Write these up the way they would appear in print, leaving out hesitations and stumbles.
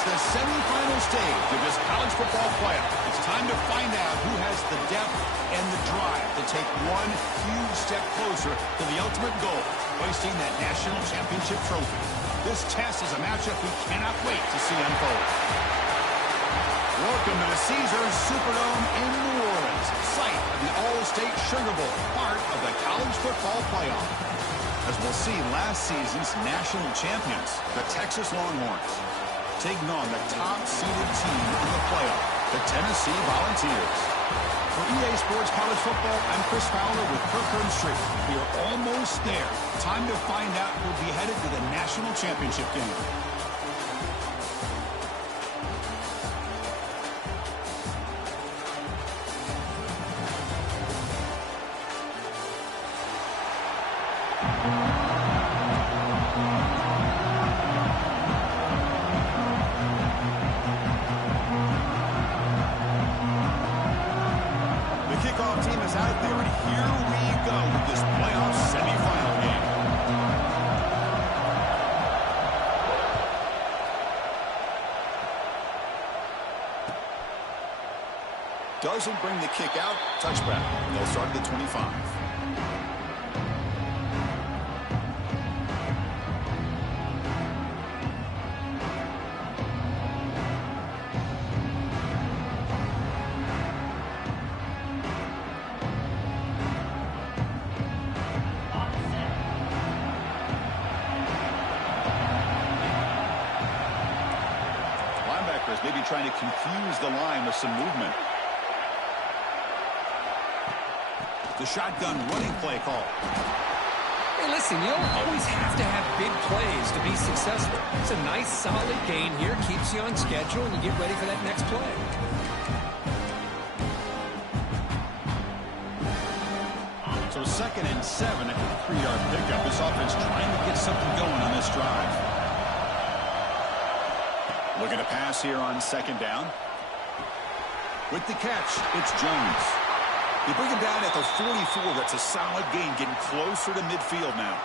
It's the semifinal stage of this college football playoff. It's time to find out who has the depth and the drive to take one huge step closer to the ultimate goal, hoisting that national championship trophy. This test is a matchup we cannot wait to see unfold. Welcome to the Caesars Superdome in New Orleans, site of the All-State Sugar Bowl, part of the college football playoff. As we'll see, last season's national champions, the Texas Longhorns, taking on the top-seeded team in the playoff, the Tennessee Volunteers. For EA Sports College Football, I'm Chris Fowler with Kirk Herbstreit. We are almost there. Time to find out who'll be headed to the national championship game. Doesn't bring the kick out. Touchback. They'll start at the 25. Linebackers maybe trying to confuse the line with some movement. The shotgun running play call. Hey, listen, you don't always have to have big plays to be successful. It's a nice, solid gain here. Keeps you on schedule, and you get ready for that next play. So 2nd and 7 at the 3-yard pickup. This offense trying to get something going on this drive. Looking to pass here on 2nd down. With the catch, it's Jones. They bring him down at the 44. That's a solid gain, getting closer to midfield now.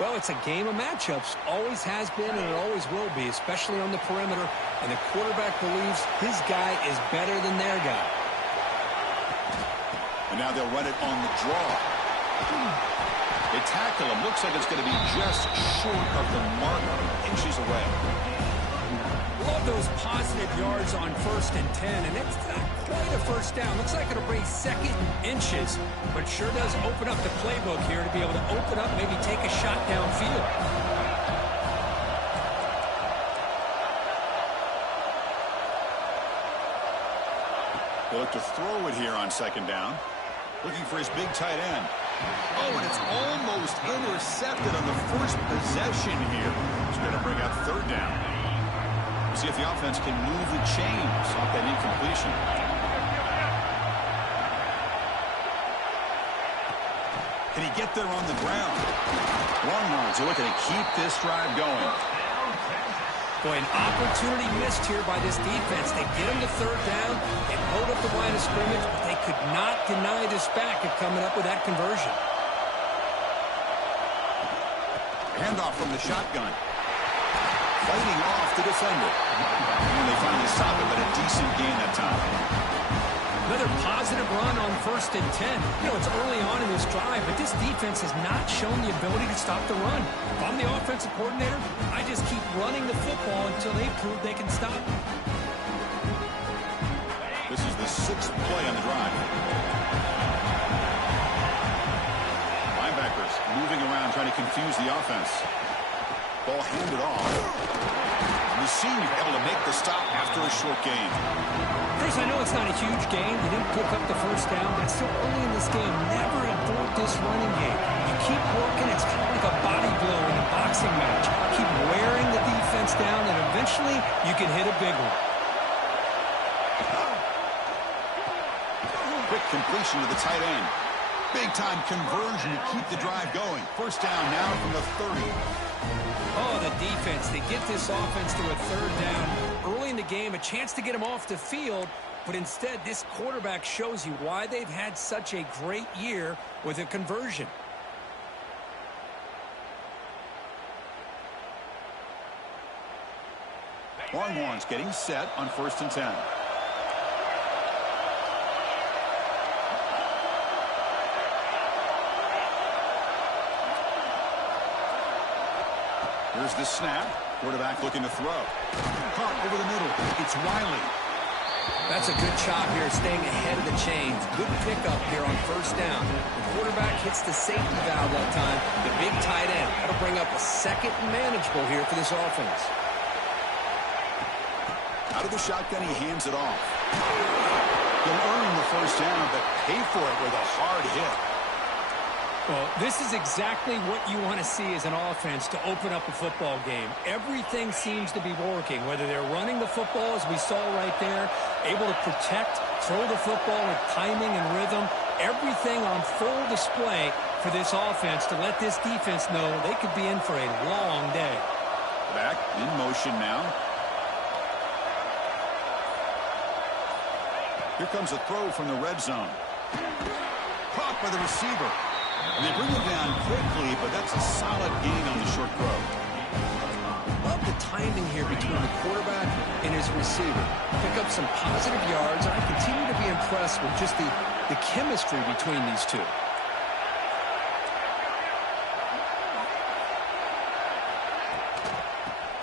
Well, it's a game of matchups. Always has been, and it always will be, especially on the perimeter. And the quarterback believes his guy is better than their guy. And now they'll run it on the draw. They tackle him. Looks like it's going to be just short of the mark, inches away. Love those positive yards on 1st and 10, and it's not quite a first down. Looks like it'll bring 2nd and inches, but sure does open up the playbook here to be able to open up, maybe take a shot downfield. They look to throw it here on 2nd down. Looking for his big tight end. Oh, and it's almost intercepted on the first possession here. It's going to bring out 3rd down. See if the offense can move the chains off that incompletion. Can he get there on the ground? Longhorns are looking to keep this drive going. Boy, an opportunity missed here by this defense. They get him to 3rd down. They hold up the line of scrimmage, but they could not deny this back of coming up with that conversion. Handoff from the shotgun. Fighting off the defender. And they finally stop it, but a decent gain that time. Another positive run on 1st and 10. You know, it's early on in this drive, but this defense has not shown the ability to stop the run. If I'm the offensive coordinator, I just keep running the football until they prove they can stop it. This is the 6th play on the drive. Linebackers moving around, trying to confuse the offense. Ball handed off. And the senior able to make the stop after a short gain. Chris, I know it's not a huge gain. You didn't pick up the 1st down, but still early in this game, never avoid this running game. You keep working. It's kind of like a body blow in a boxing match. Keep wearing the defense down, and eventually you can hit a big one. Quick completion to the tight end. Big-time conversion to keep the drive going. 1st down now from the 30. Oh, the defense. They get this offense to a 3rd down. Early in the game, a chance to get him off the field, but instead this quarterback shows you why they've had such a great year with a conversion. Longhorns getting set on 1st and 10. Here's the snap. Quarterback looking to throw. Caught over the middle. It's Wiley. That's a good chop here, staying ahead of the chains. Good pickup here on 1st down. The quarterback hits the safety valve that time. The big tight end. That'll bring up a 2nd and manageable here for this offense. Out of the shotgun, he hands it off. He'll earn the 1st down, but pay for it with a hard hit. Well, this is exactly what you want to see as an offense to open up a football game. Everything seems to be working, whether they're running the football, as we saw right there, able to protect, throw the football with timing and rhythm, everything on full display for this offense to let this defense know they could be in for a long day. Back in motion now. Here comes a throw from the red zone. Caught by the receiver. And they bring him down quickly, but that's a solid gain on the short throw. Love the timing here between the quarterback and his receiver. Pick up some positive yards, and I continue to be impressed with just the chemistry between these two.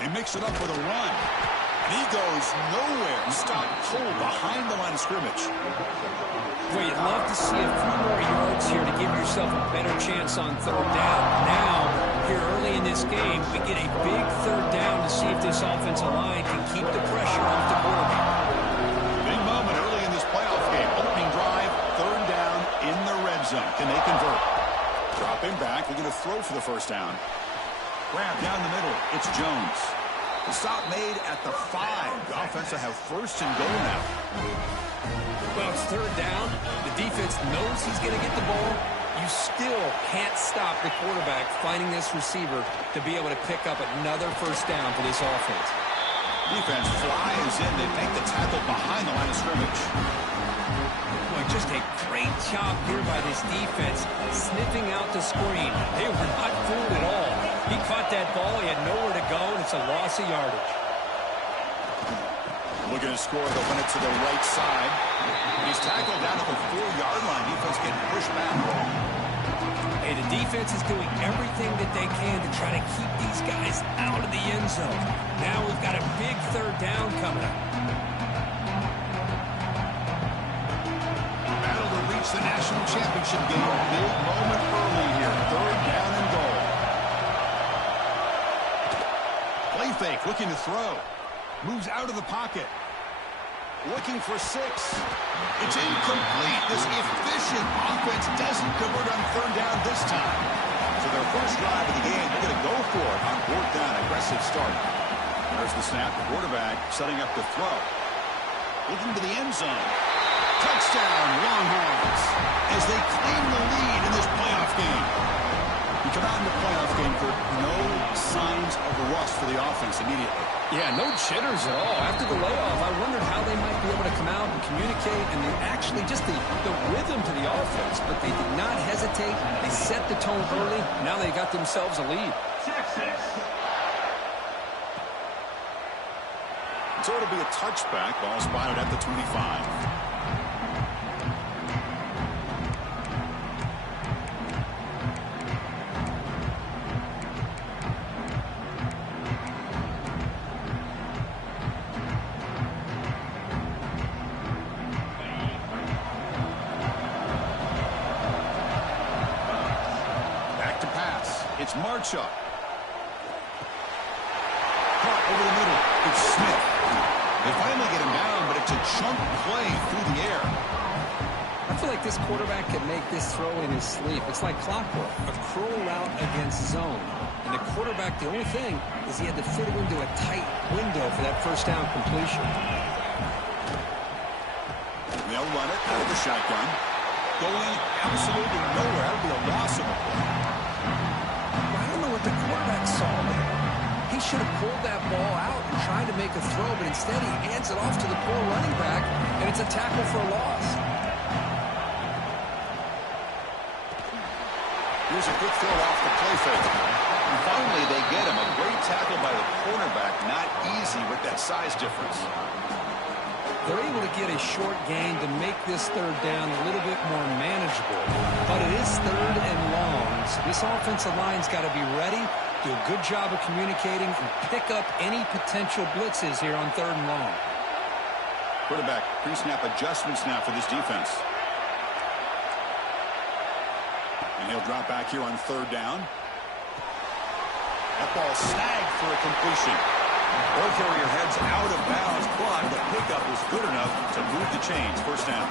They mix it up with a run. And he goes nowhere. Stopped cold behind the line of scrimmage. Well, you'd love to see a few more yards here to give yourself a better chance on 3rd down. Now, here early in this game, we get a big 3rd down to see if this offensive line can keep the pressure off the quarterback. Big moment early in this playoff game. Opening drive, 3rd down in the red zone. Can they convert? Drop him back. We're going to throw for the 1st down. Grab down the middle. It's Jones. The stop made at the 5. The offense will have 1st and goal now. Well, it's 3rd down. The defense knows he's going to get the ball. You still can't stop the quarterback finding this receiver to be able to pick up another 1st down for this offense. Defense flies in. They make the tackle behind the line of scrimmage. Boy, just a great job here by this defense, sniffing out the screen. They were not fooled at all. He caught that ball. He had nowhere to go, and it's a loss of yardage. Looking to score. They'll win it to the right side. He's tackled down at the 4-yard line. Defense getting pushed back. Hey, the defense is doing everything that they can to try to keep these guys out of the end zone. Now we've got a big 3rd down coming up. Battle to reach the national championship game. Big moment early here. 3rd down and goal. Play fake, looking to throw. Moves out of the pocket. Looking for 6. It's incomplete. This efficient offense doesn't convert on 3rd down this time. So their first drive of the game, they're going to go for it on 4th down. Aggressive start. There's the snap. The quarterback setting up the throw. Looking to the end zone. Touchdown, Longhorns, as they claim the lead in this playoff game. You come out in the playoff game, Kurt, no signs of rust for the offense immediately. Yeah, no jitters at all. After the layoff, I wondered how they might be able to come out and communicate and actually just the rhythm to the offense. But they did not hesitate. They set the tone early. Now they got themselves a lead. So it'll be a touchback. Ball spotted at the 25. It's Marchuk. Caught over the middle. It's Smith. They finally get him down, but it's a chunk play through the air. I feel like this quarterback can make this throw in his sleep. It's like clockwork. A curl route against zone. And the quarterback, the only thing is he had to fit it into a tight window for that 1st down completion. They'll run it out of the shotgun. Going absolutely nowhere. That'll be a loss of a play. The quarterback saw there. He should have pulled that ball out and tried to make a throw, but instead he hands it off to the poor running back, and it's a tackle for a loss. Here's a good throw off the play fake. And finally, they get him. A great tackle by the cornerback. Not easy with that size difference. They're able to get a short gain to make this third down a little bit more manageable. But it is third and long, so this offensive line's got to be ready, do a good job of communicating, and pick up any potential blitzes here on third and long. Quarterback pre-snap adjustments now for this defense. And he'll drop back here on third down. That ball snagged for a completion. Ball carrier heads out of bounds, but the pickup was good enough to move the chains. First down.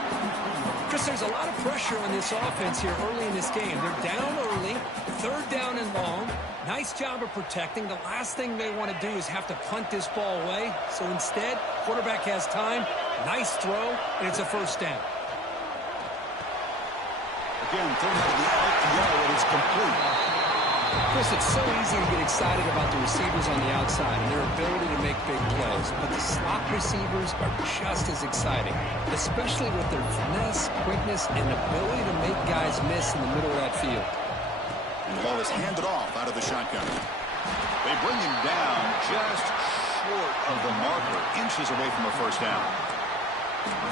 Chris, there's a lot of pressure on this offense here early in this game. They're down early, third down and long. Nice job of protecting. The last thing they want to do is have to punt this ball away. So instead, quarterback has time. Nice throw, and it's a first down. Again, thrown out of the RPO, and it's complete. Chris, it's so easy to get excited about the receivers on the outside and their ability to make big plays, but the slot receivers are just as exciting, especially with their finesse, quickness, and ability to make guys miss in the middle of that field. And the ball is handed off out of the shotgun. They bring him down just short of the marker, inches away from a first down.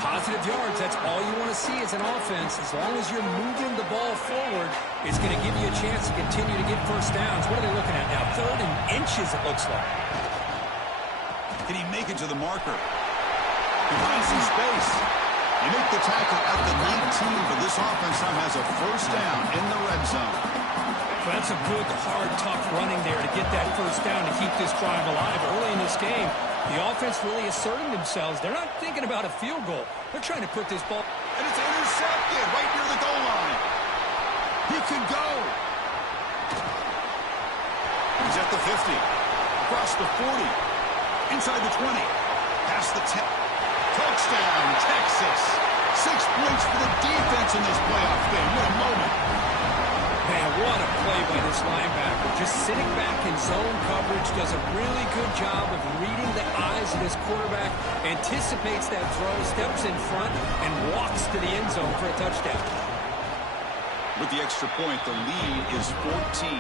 Positive yards, that's all you want to see as an offense. As long as you're moving the ball forward, it's going to give you a chance to continue to get first downs. What are they looking at now? Third and inches, it looks like. Can he make it to the marker? He finds some space. You make the tackle at the 19, but this offense now has a first down in the red zone. Well, that's a good, hard, tough running there to get that first down to keep this drive alive early in this game. The offense really asserting themselves. They're not thinking about a field goal. They're trying to put this ball. And it's intercepted right near the goal line. He could go. He's at the 50. Across the 40. Inside the 20. Past the 10. Touchdown, Texas. 6 points for the defense in this playoff game. What a moment. Man, what a play by this linebacker. Just sitting back in zone coverage, does a really good job of reading the eyes of his quarterback, anticipates that throw, steps in front, and walks to the end zone for a touchdown. With the extra point, the lead is 14.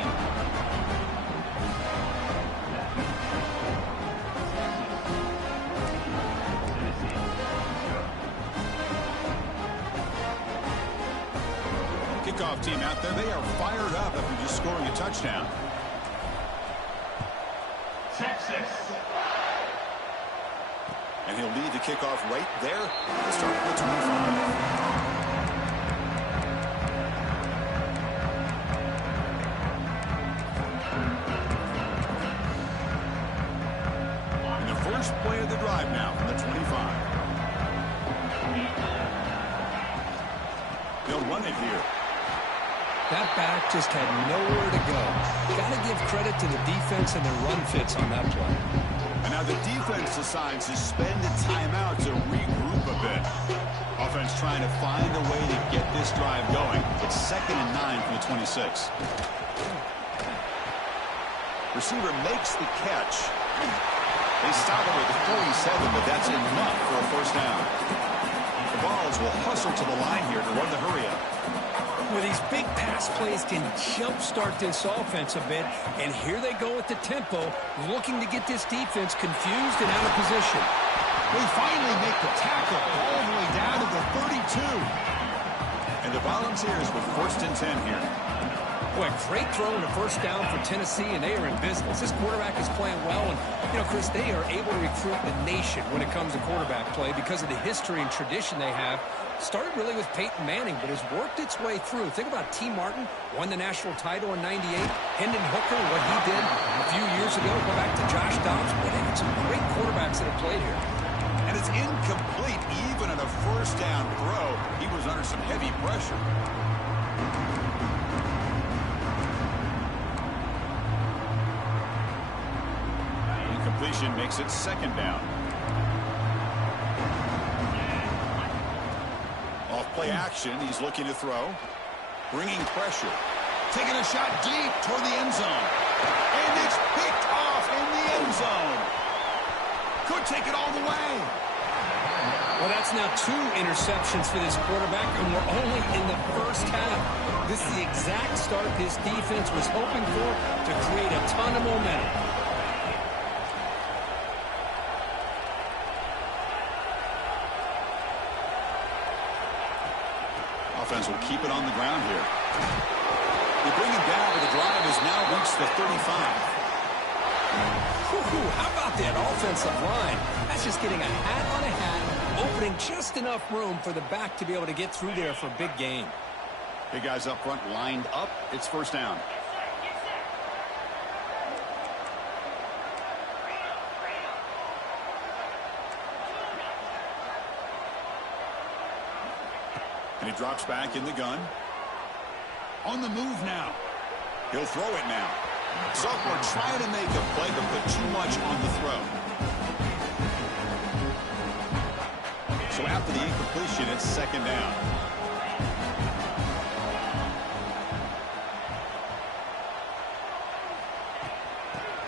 Kickoff team out there, they are fired up after just scoring a touchdown. Texas. And he'll lead the kickoff right there. We'll start with the 25. And the first play of the drive now from the 25. They'll run it here. That back just had nowhere to go. Got to give credit to the defense and their run fits on that play. And now the defense decides to spend a timeout to regroup a bit. Offense trying to find a way to get this drive going. It's 2nd and 9 from the 26. Receiver makes the catch. They stop him at the 47, but that's enough for a first down. The Vols will hustle to the line here to run the hurry-up. Well, these big pass plays can jumpstart this offense a bit, and here they go at the tempo, looking to get this defense confused and out of position. They finally make the tackle all the way down to the 32. And the Volunteers with 1st and 10 here. Boy, great throw and a first down for Tennessee, and they are in business. This quarterback is playing well, and, you know, Chris, they are able to recruit the nation when it comes to quarterback play because of the history and tradition they have. Started really with Peyton Manning, but has worked its way through. Think about T. Martin, won the national title in '98. Hendon Hooker, what he did a few years ago. Go back to Josh Dobbs. But they got some great quarterbacks that have played here. And it's incomplete even on a first down throw. He was under some heavy pressure. Incompletion makes it 2nd down. Off-play action, he's looking to throw. Bringing pressure. Taking a shot deep toward the end zone. And it's picked off in the end zone. Could take it all the way. Well, that's now 2 interceptions for this quarterback, and we're only in the first half. This is the exact start this defense was hoping for to create a ton of momentum. Offense will keep it on the ground here. They bring him down, but the drive has now reached the 35. How about that offensive line? That's just getting a hat on a hat, opening just enough room for the back to be able to get through there for a big gain. Big guys up front lined up. It's first down. And he drops back in the gun. On the move now. He'll throw it now. Sophomore trying to make a play, but put too much on the throw. So after the incompletion, it's second down.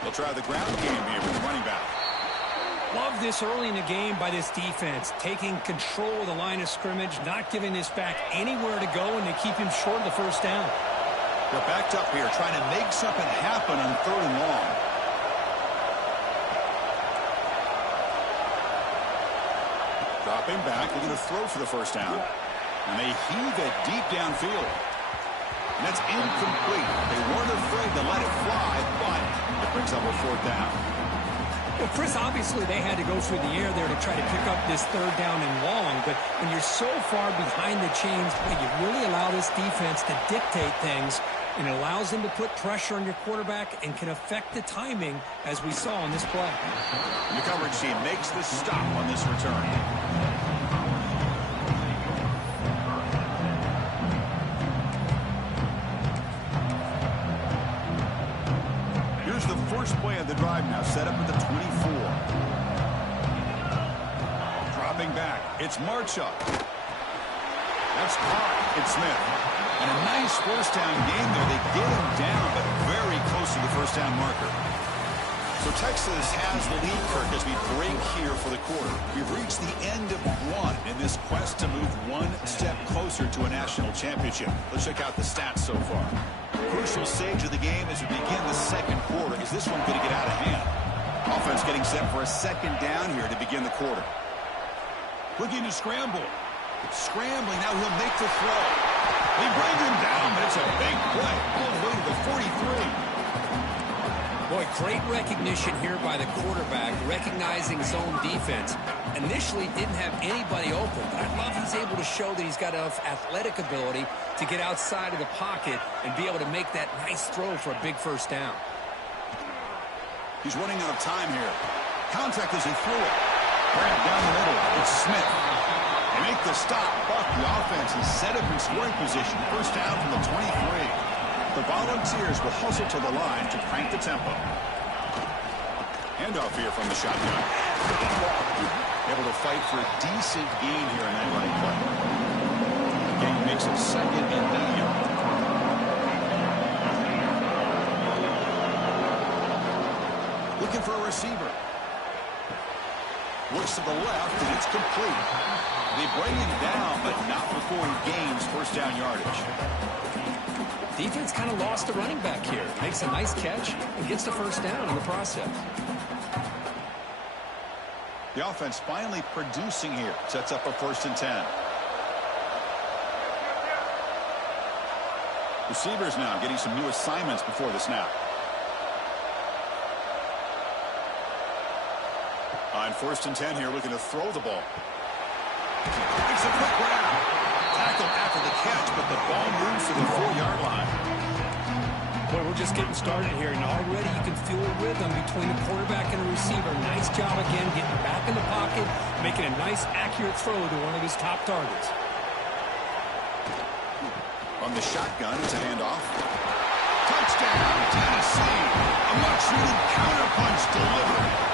They'll try the ground game here with the running back. Love this early in the game by this defense, taking control of the line of scrimmage, not giving this back anywhere to go, and to keep him short of the first down. They're backed up here, trying to make something happen on 3rd and long. Dropping back, looking to throw for the first down. And they heave it deep downfield. And that's incomplete. They weren't afraid to let it fly, but it brings up a 4th down. Well, Chris, obviously they had to go through the air there to try to pick up this 3rd down and long, but when you're so far behind the chains, you really allow this defense to dictate things, and it allows them to put pressure on your quarterback and can affect the timing, as we saw on this play. The coverage team makes the stop on this return. Here's the first play of the drive now, set up at the 24. Dropping back, it's Marchuk. That's caught. It's Smith. And a nice first down game there. They get him down, but very close to the first down marker. So Texas has the lead, Kirk, as we break here for the quarter. We've reached the end of one in this quest to move one step closer to a national championship. Let's check out the stats so far. Crucial stage of the game as we begin the second quarter. Is this one going to get out of hand? Offense getting set for a second down here to begin the quarter. Looking to scramble. Scrambling, now he'll make the throw. They bring him down, but it's a big play all the way to the 43. Boy, great recognition here by the quarterback, recognizing zone defense. Initially didn't have anybody open, but I love he's able to show that he's got enough athletic ability to get outside of the pocket and be able to make that nice throw for a big first down. He's running out of time here. Contact as he threw it. Grab down the middle. It's Smith. They make the stop, but the offense is set up in scoring position. First down from the 23. The Volunteers will hustle to the line to crank the tempo. Handoff here from the shotgun. Able to fight for a decent gain here in that running play. Gain makes it second and medium. Looking for a receiver. Looks to the left, and it's complete. They bring him down, but not before he gains first down yardage. Defense kind of lost the running back here. Makes a nice catch and gets the first down in the process. The offense finally producing here. Sets up a 1st and 10. Receivers now getting some new assignments before the snap. On 1st and 10 here, looking to throw the ball. It's a quick grab. Tackle after the catch, but the ball moves to the 4-yard line. Boy, we're just getting started here, and already you can feel a rhythm between the quarterback and the receiver. Nice job again, getting back in the pocket, making a nice, accurate throw to one of his top targets. From the shotgun, it's a handoff. Touchdown, Tennessee. A much-needed counterpunch delivered.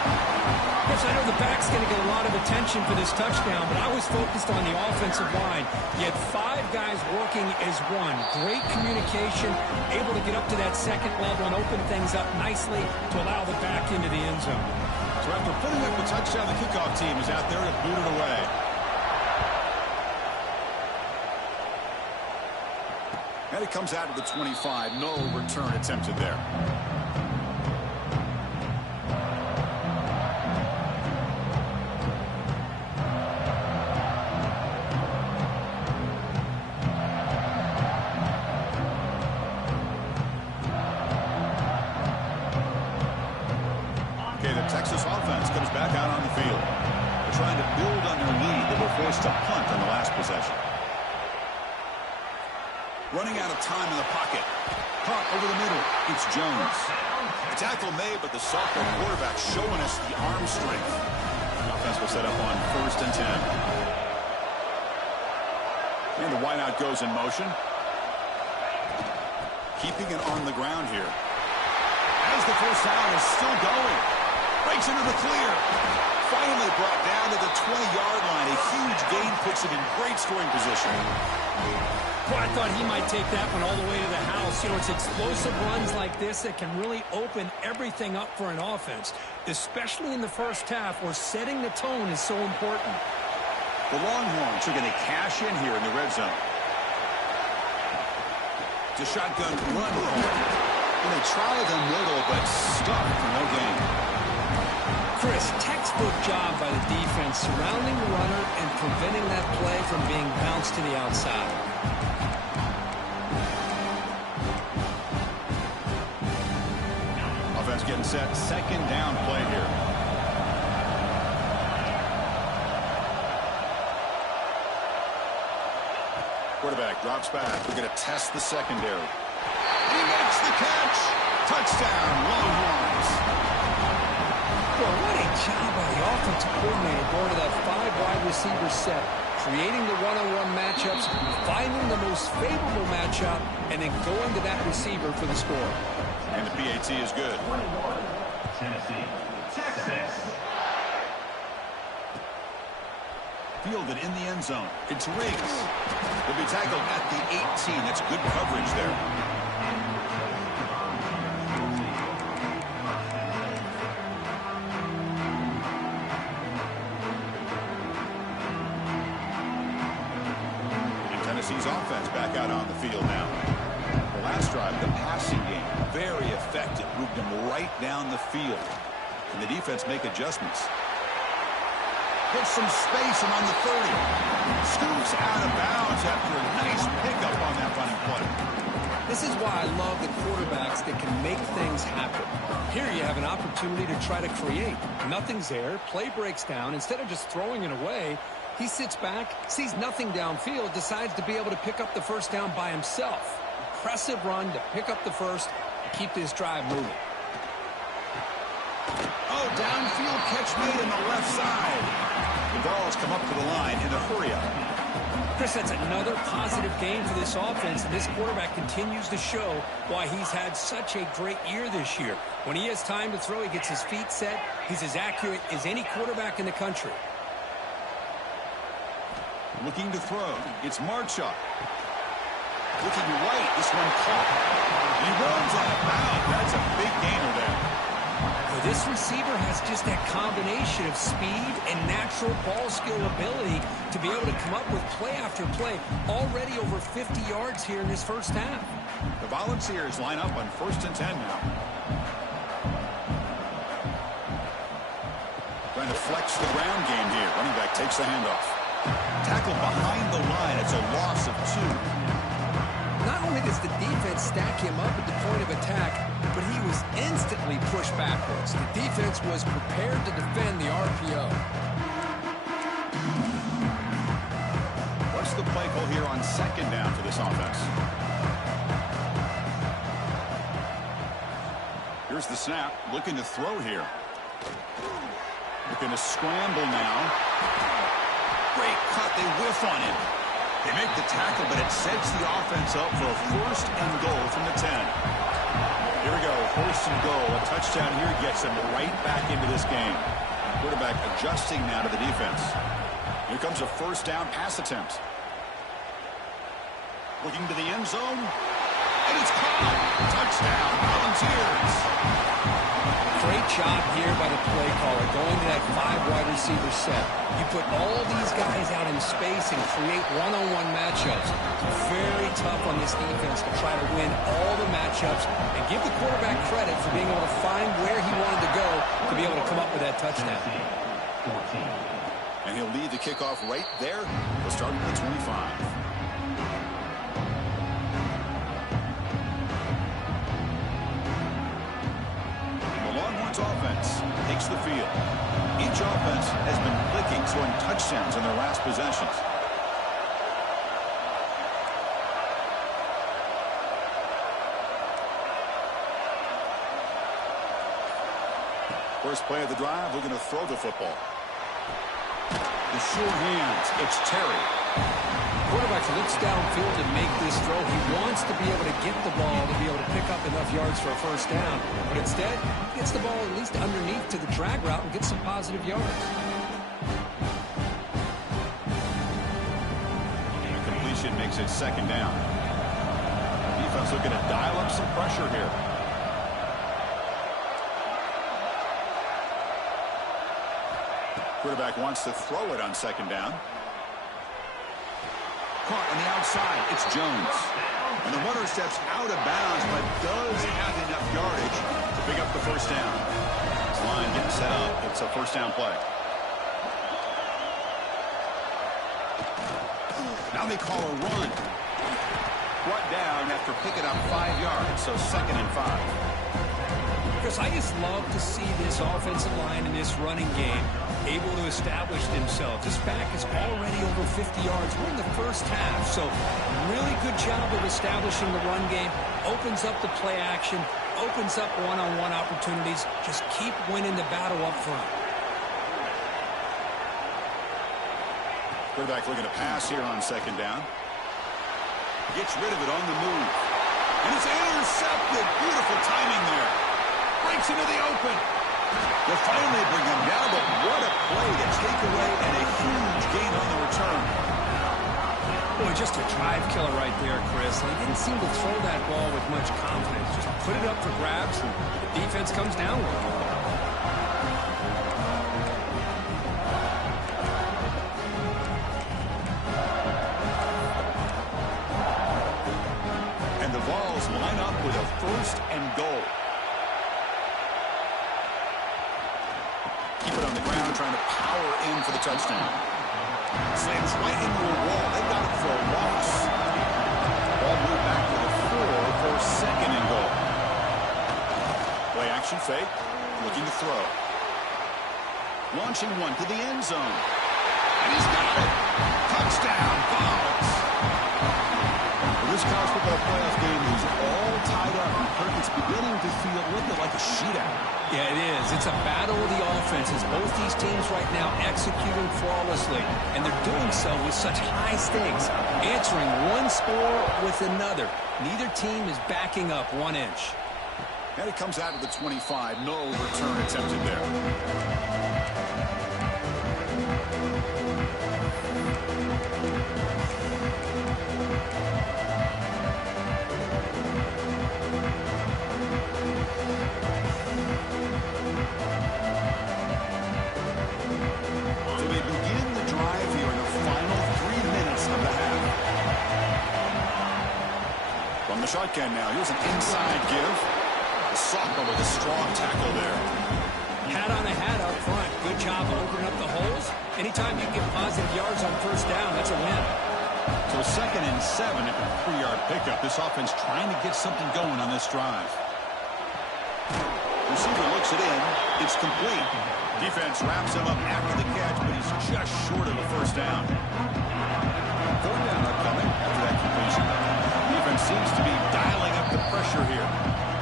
Yes, I know the back's going to get a lot of attention for this touchdown, but I was focused on the offensive line. You had 5 guys working as one. Great communication, able to get up to that second level and open things up nicely to allow the back into the end zone. So after putting up the touchdown, the kickoff team is out there to boot it away. And it comes out of the 25. No return attempted there. Okay, the Texas offense comes back out on the field. They're trying to build on their lead. They were forced to punt on the last possession. Running out of time in the pocket. Caught over the middle. It's Jones. The tackle made, but the sophomore quarterback showing us the arm strength. The offense will set up on 1st and 10. And the wideout goes in motion. Keeping it on the ground here. As the first down is still going. Breaks into the clear. Finally brought down to the 20-yard line. A huge gain puts it in great scoring position. Well, I thought he might take that one all the way to the house. You know, it's explosive runs like this that can really open everything up for an offense, especially in the first half where setting the tone is so important. The Longhorns are going to cash in here in the red zone. It's a shotgun run home. And they try the middle, but stuck for no gain. Chris, textbook job by the defense surrounding the runner and preventing that play from being bounced to the outside. Offense getting set. 2nd down play here. Quarterback drops back. We're going to test the secondary. He makes the catch. Touchdown, Longhorns. Well, what a job by the offensive coordinator going to that 5-wide receiver set, creating the one-on-one matchups, finding the most favorable matchup, and then going to that receiver for the score. And the PAT is good. 21, Tennessee, Texas. Fielded in the end zone. It's Riggs. He'll be tackled at the 18. That's good coverage there. And Tennessee's offense back out on the field now. The last drive, the passing game, very effective. Moved them right down the field. And the defense make adjustments. Gets some space and on the 30. Scoops out of bounds after a nice pickup on that running play. This is why I love the quarterbacks that can make things happen. Here you have an opportunity to try to create. Nothing's there. Play breaks down. Instead of just throwing it away, he sits back, sees nothing downfield, decides to be able to pick up the first down by himself. Impressive run to pick up the first and keep this drive moving. Oh, downfield catch made in the left side. The ball's come up to the line in a hurry-up. Chris, that's another positive game for this offense, and this quarterback continues to show why he's had such a great year this year. When he has time to throw, he gets his feet set. He's as accurate as any quarterback in the country. Looking to throw. It's Marchuk. Looking right. This one caught. He runs out of bounds. That's a big gainer there. This receiver has just that combination of speed and natural ball skill ability to be able to come up with play after play. Already over 50 yards here in this first half. The Volunteers line up on 1st and 10 now. Trying to flex the ground game here. Running back takes the handoff. Tackle behind the line. It's a loss of 2. Not only does the defense stack him up at the point of attack, but he was instantly pushed backwards. The defense was prepared to defend the RPO. What's the play call here on 2nd down for this offense? Here's the snap. Looking to throw here. Looking to scramble now. Great cut. They whiff on him. They make the tackle, but it sets the offense up for a 1st and goal from the 10. Here we go, 1st and goal. A touchdown here gets them right back into this game. Quarterback adjusting now to the defense. Here comes a 1st down pass attempt. Looking to the end zone. And it's caught. Touchdown, Volunteers. Great job here by the play caller going to that 5-wide receiver set. You put all these guys out in space and create one-on-one matchups. Very tough on this defense to try to win all the matchups and give the quarterback credit for being able to find where he wanted to go to be able to come up with that touchdown. And he'll lead the kickoff right there. We'll start at the 25. The Longhorns offense takes the field. Each offense has been clicking, scoring touchdowns in their last possessions. First play of the drive, we're going to throw the football. The sure hands, it's Terry. Quarterback looks downfield to make this throw. He wants to be able to get the ball to be able to pick up enough yards for a first down. But instead, he gets the ball at least underneath to the drag route and gets some positive yards. And a completion makes it second down. Defense looking to dial up some pressure here. Quarterback wants to throw it on second down. Caught on the outside. It's Jones. And the runner steps out of bounds, but does have enough yardage to pick up the first down. This line getting set up. It's a first down play. Now they call a run. Brought down after picking up 5 yards, so 2nd and 5. Chris, I just love to see this offensive line in this running game able to establish themselves. This back is already over 50 yards. We're in the first half, so really good job of establishing the run game. Opens up the play action, opens up one-on-one opportunities. Just keep winning the battle up front. Quarterback looking to pass here on second down. Gets rid of it on the move. And it's intercepted. Beautiful timing there. Breaks into the open. They'll finally bring him down, but what a play to take away and a huge gain on the return. Boy, just a drive killer right there, Chris. They didn't seem to throw that ball with much confidence. Just put it up for grabs, and the defense comes down with it. And the Vols line up with a 1st and goal. Keep it on the ground, trying to power in for the touchdown. Slams right into a wall. They got it for a loss. Ball moved back to the 4 for 2nd and goal. Play action fake, looking to throw. Launching one to the end zone. And he's got it. Touchdown, Vols. This college football playoff game is all tied up. It's beginning to feel like a shootout. Yeah, it is. It's a battle of the offenses. Both these teams right now executing flawlessly, and they're doing so with such high stakes, answering one score with another. Neither team is backing up 1 inch. And it comes out of the 25. No return attempted there. Shotgun now. Here's an inside give. The sophomore with a strong tackle there. Hat on a hat up front. Good job opening up the holes. Anytime you get positive yards on first down, that's a win. So 2nd and 7 at the 3-yard pickup. This offense trying to get something going on this drive. Receiver looks it in. It's complete. Defense wraps him up after the catch, but he's just short of the first down. 3rd down upcoming after that completion. Defense seems to be dialing up the pressure here.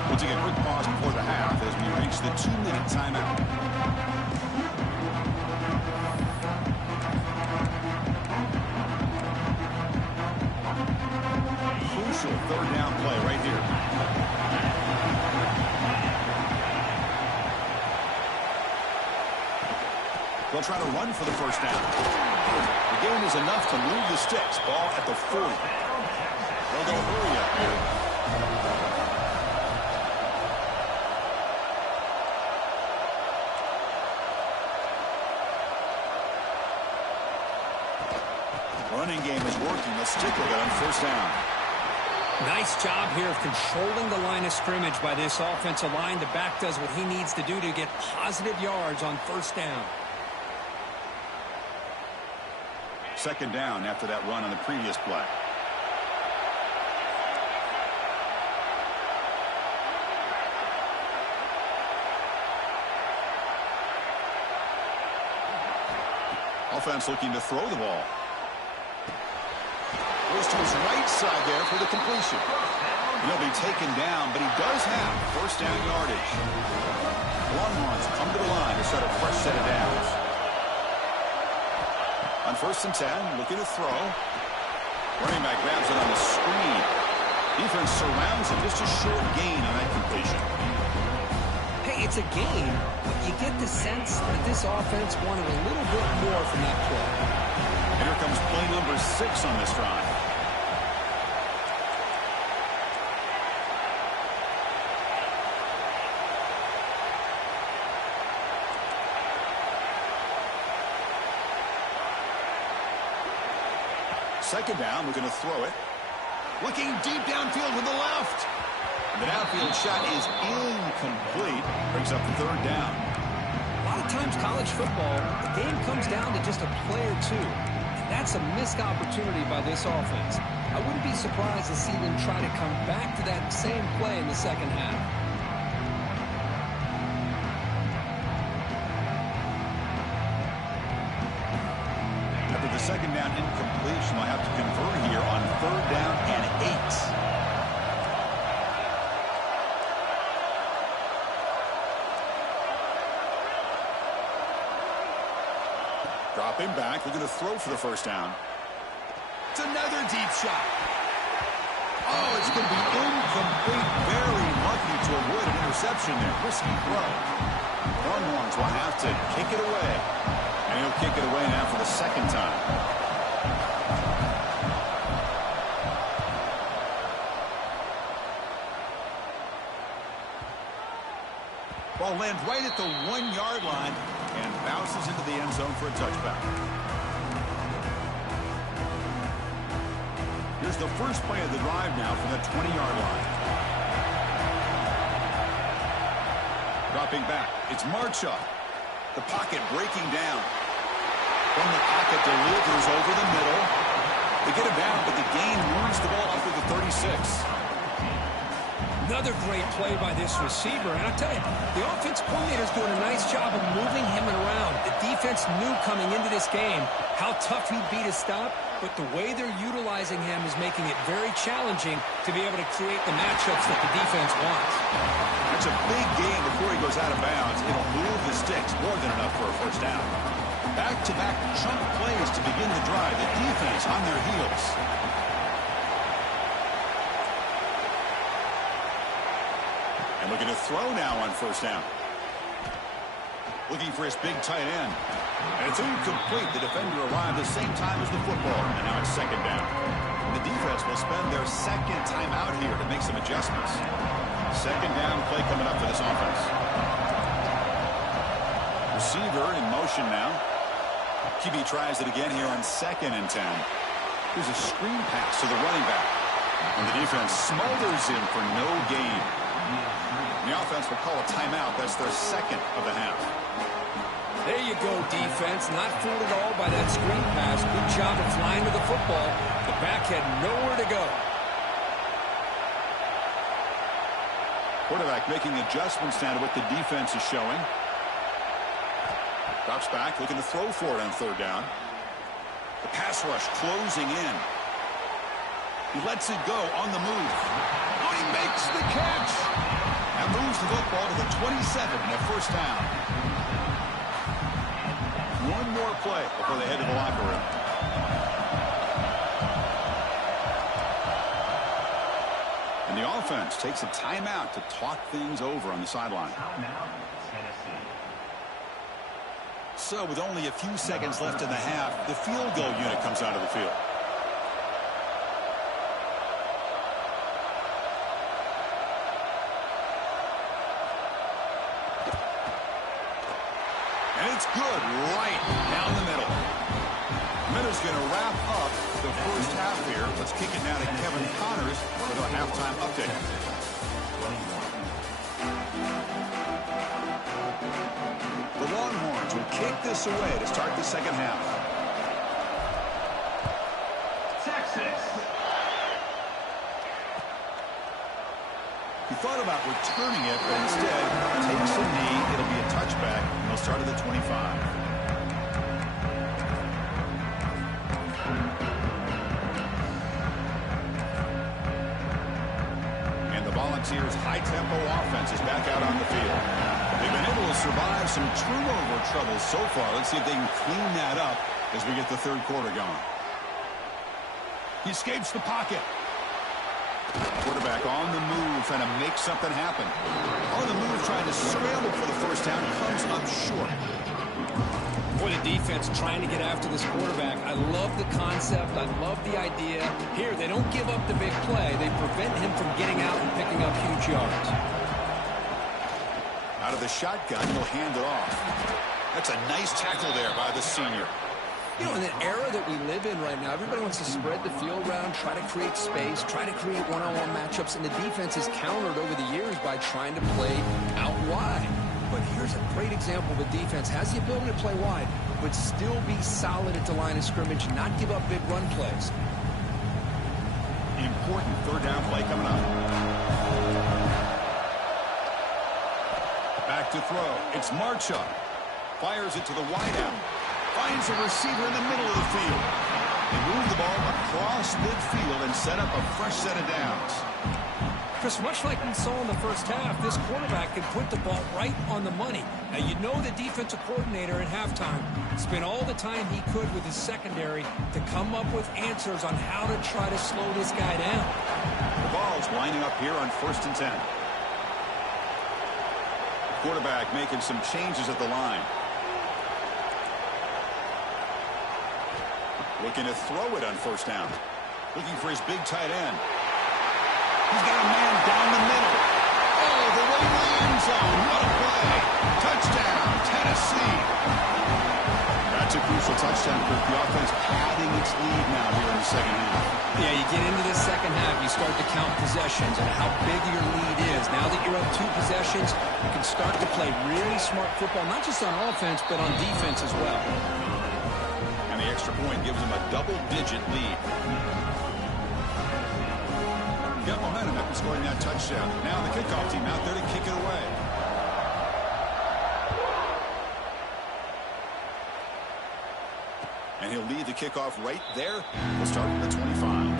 We'll take a quick pause before the half as we reach the 2-minute timeout. Crucial 3rd down play right here. They'll try to run for the first down. The game is enough to move the sticks. Ball at the 40. They'll go hurry up here. Running game is working. Let's stick with it on first down. Nice job here of controlling the line of scrimmage by this offensive line. The back does what he needs to do to get positive yards on first down. Second down after that run on the previous play. Offense looking to throw the ball. Goes to his right side there for the completion. He'll be taken down, but he does have first down yardage. Longhorns come to the line to set a fresh set of downs. On 1st and 10, looking to throw. Running back grabs it on the screen. Defense surrounds him. Just a short gain on that completion. Hey, it's a game, but you get the sense that this offense wanted a little bit more from that play. And here comes play number 6 on this drive. Second down, we're going to throw it. Looking deep downfield with the left. The downfield shot is incomplete. Brings up the 3rd down. A lot of times college football, the game comes down to just a play or two. And that's a missed opportunity by this offense. I wouldn't be surprised to see them try to come back to that same play in the second half. After the second down incompletion, they'll have to convert here on 3rd down and 8. Dropping back, they're going to throw for the first down. It's another deep shot. Oh, it's going to be incomplete. Very lucky to avoid an interception there. Risky throw. Longhorns will have to kick it away. And he'll kick it away now for the second time. Ball lands right at the 1-yard line and bounces into the end zone for a touchback. Here's the first play of the drive now from the 20-yard line. Dropping back, it's Marcha. The pocket breaking down. From the pocket, delivers over the middle. They get him down, but the gain moves the ball up to the 36. Another great play by this receiver. And I'll tell you, the offense coordinator's doing a nice job of moving him around. The defense knew coming into this game how tough he'd be to stop, but the way they're utilizing him is making it very challenging to be able to create the matchups that the defense wants. That's a big gain before he goes out of bounds. It'll move the sticks more than enough for a first down. Back-to-back chunk plays to begin the drive. The defense on their heels. And looking to throw now on first down. Looking for his big tight end. And it's incomplete. The defender arrived at the same time as the football. And now it's second down. And the defense will spend their second timeout here to make some adjustments. Second down play coming up for this offense. Receiver in motion now. QB tries it again here on 2nd and 10. Here's a screen pass to the running back. And the defense smothers him for no gain. The offense will call a timeout. That's their second of the half. There you go, defense. Not fooled at all by that screen pass. Good job of flying to the football. The back had nowhere to go. Quarterback making adjustments now to what the defense is showing. Drops back, looking to throw for it on 3rd down. The pass rush closing in. He lets it go on the move. Oh, he makes the catch. And moves the football to the 27 and a first down. One more play before they head to the locker room. And the offense takes a timeout to talk things over on the sideline. So with only a few seconds left in the half, the field goal unit comes out of the field. And it's good right down the middle. Minute's going to wrap up the first half here. Let's kick it now to Kevin Connors with our halftime update. The Longhorns will kick this away to start the second half. Texas. He thought about returning it, but instead takes a knee. It'll be a touchback, and they'll start at the 25. Volunteers' high-tempo offense is back out on the field. They've been able to survive some turnover trouble so far. Let's see if they can clean that up as we get the third quarter going. He escapes the pocket. Quarterback on the move, trying to make something happen. On the move, trying to scramble for the first down. Comes up short. For the defense trying to get after this quarterback, I love the concept. I love the idea. Here, they don't give up the big play. They prevent him from getting out and picking up huge yards. Out of the shotgun, he'll hand it off. That's a nice tackle there by the senior. You know, in the era that we live in right now, everybody wants to spread the field around, try to create space, try to create one-on-one matchups, and the defense has countered over the years by trying to play out wide. But here's a great example of a defense has the ability to play wide, but still be solid at the line of scrimmage, not give up big run plays. Important third down play coming up. Back to throw. It's Marchup. Fires it to the wideout. Finds a receiver in the middle of the field. They move the ball across midfield and set up a fresh set of downs. Chris, much like we saw in the first half, this quarterback can put the ball right on the money. Now, you know the defensive coordinator at halftime spent all the time he could with his secondary to come up with answers on how to try to slow this guy down. The ball's lining up here on 1st and 10. Quarterback making some changes at the line. Looking to throw it on 1st down. Looking for his big tight end. He's got a man down the middle. Oh, the way to the end zone. What a play. Touchdown, Tennessee. That's a crucial touchdown, Kirk. The offense padding its lead now here in the second half. Yeah, you get into the second half, you start to count possessions and how big your lead is. Now that you're up 2 possessions, you can start to play really smart football, not just on offense, but on defense as well. And the extra point gives them a double-digit lead. Got momentum after scoring that touchdown. Now the kickoff team out there to kick it away. And he'll lead the kickoff right there. We'll start at the 25.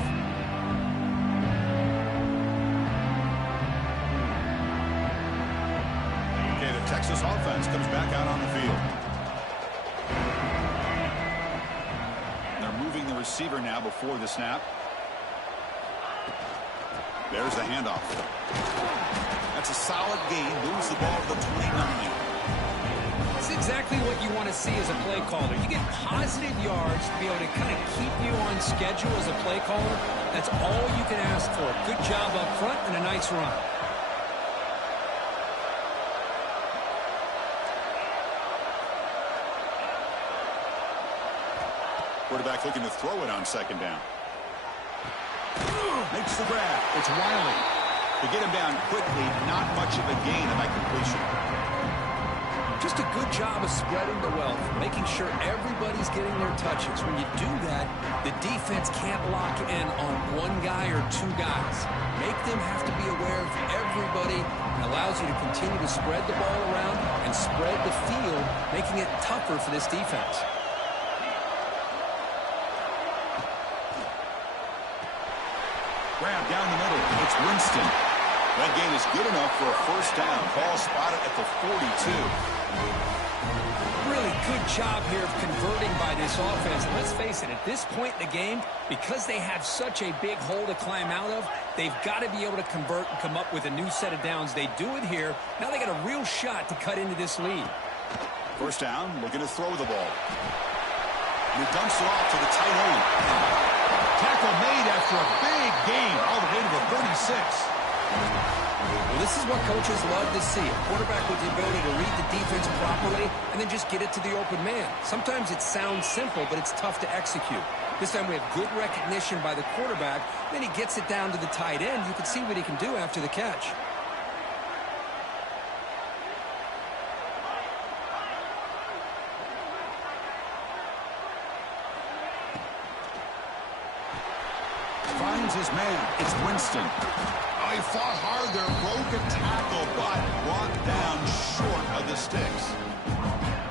Okay, the Texas offense comes back out on the field. They're moving the receiver now before the snap. There's the handoff. That's a solid gain. Moves the ball to the 29. That's exactly what you want to see as a play caller. You get positive yards to be able to kind of keep you on schedule as a play caller. That's all you can ask for. Good job up front and a nice run. Quarterback looking to throw it on 2nd down. Makes the grab. It's Wiley. To get him down quickly, not much of a gain on that completion. Just a good job of spreading the wealth, making sure everybody's getting their touches. When you do that, the defense can't lock in on 1 guy or 2 guys. Make them have to be aware of everybody, and allows you to continue to spread the ball around and spread the field, making it tougher for this defense. Grab down the middle. It's Winston. That gain is good enough for a 1st down. Ball spotted at the 42. Really good job here of converting by this offense. And let's face it, at this point in the game, because they have such a big hole to climb out of, they've got to be able to convert and come up with a new set of downs. They do it here. Now they got a real shot to cut into this lead. 1st down, looking to throw the ball. And he dumps it off to the tight end. Tackle made after a big gain all the way to the 36. Well, this is what coaches love to see. A quarterback with the ability to read the defense properly and then just get it to the open man. Sometimes it sounds simple, but it's tough to execute. This time we have good recognition by the quarterback. Then he gets it down to the tight end. You can see what he can do after the catch. Finds his man. It's Winston. Oh, he fought hard there. Broke a tackle, but brought down short of the sticks.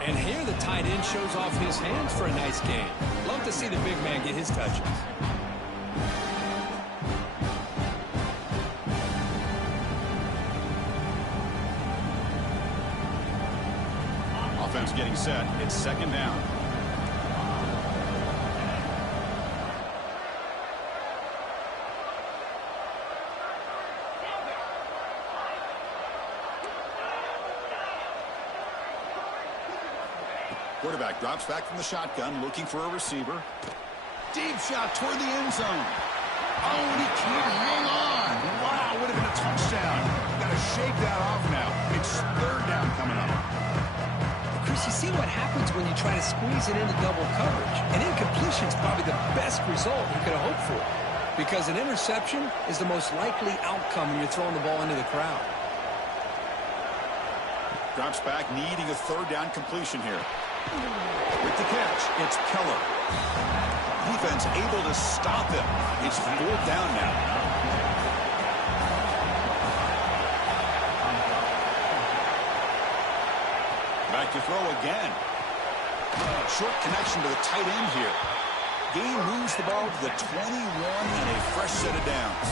And here the tight end shows off his hands for a nice game. Love to see the big man get his touches. Offense getting set. It's second down. Quarterback drops back from the shotgun, looking for a receiver. Deep shot toward the end zone. Oh, and he can't hang on. Wow, would have been a touchdown. Got to shake that off now. It's third down coming up. Chris, you see what happens when you try to squeeze it into double coverage. An incompletion is probably the best result you could have hoped for, because an interception is the most likely outcome when you're throwing the ball into the crowd. Drops back, needing a third down completion here. With the catch, it's Keller. Defense able to stop him. It's fourth down now. Back to throw again. Short connection to the tight end here. Game moves the ball to the 21 and a fresh set of downs.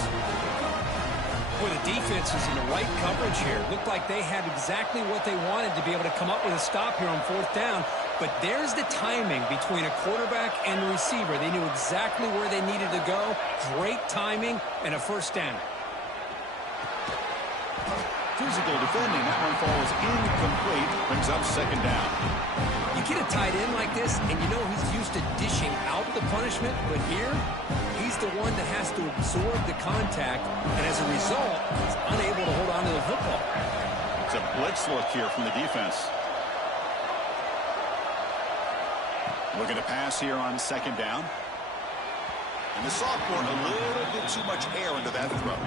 Boy, the defense is in the right coverage here. Looked like they had exactly what they wanted to be able to come up with a stop here on fourth down. But there's the timing between a quarterback and the receiver. They knew exactly where they needed to go. Great timing and a first down. Physical defending. That one falls incomplete. Brings up second down. You get a tight end like this, and you know he's used to dishing out the punishment. But here, he's the one that has to absorb the contact. And as a result, he's unable to hold on to the football. It's a blitz look here from the defense. Looking to pass here on second down. And the sophomore, a little bit too much air into that throw.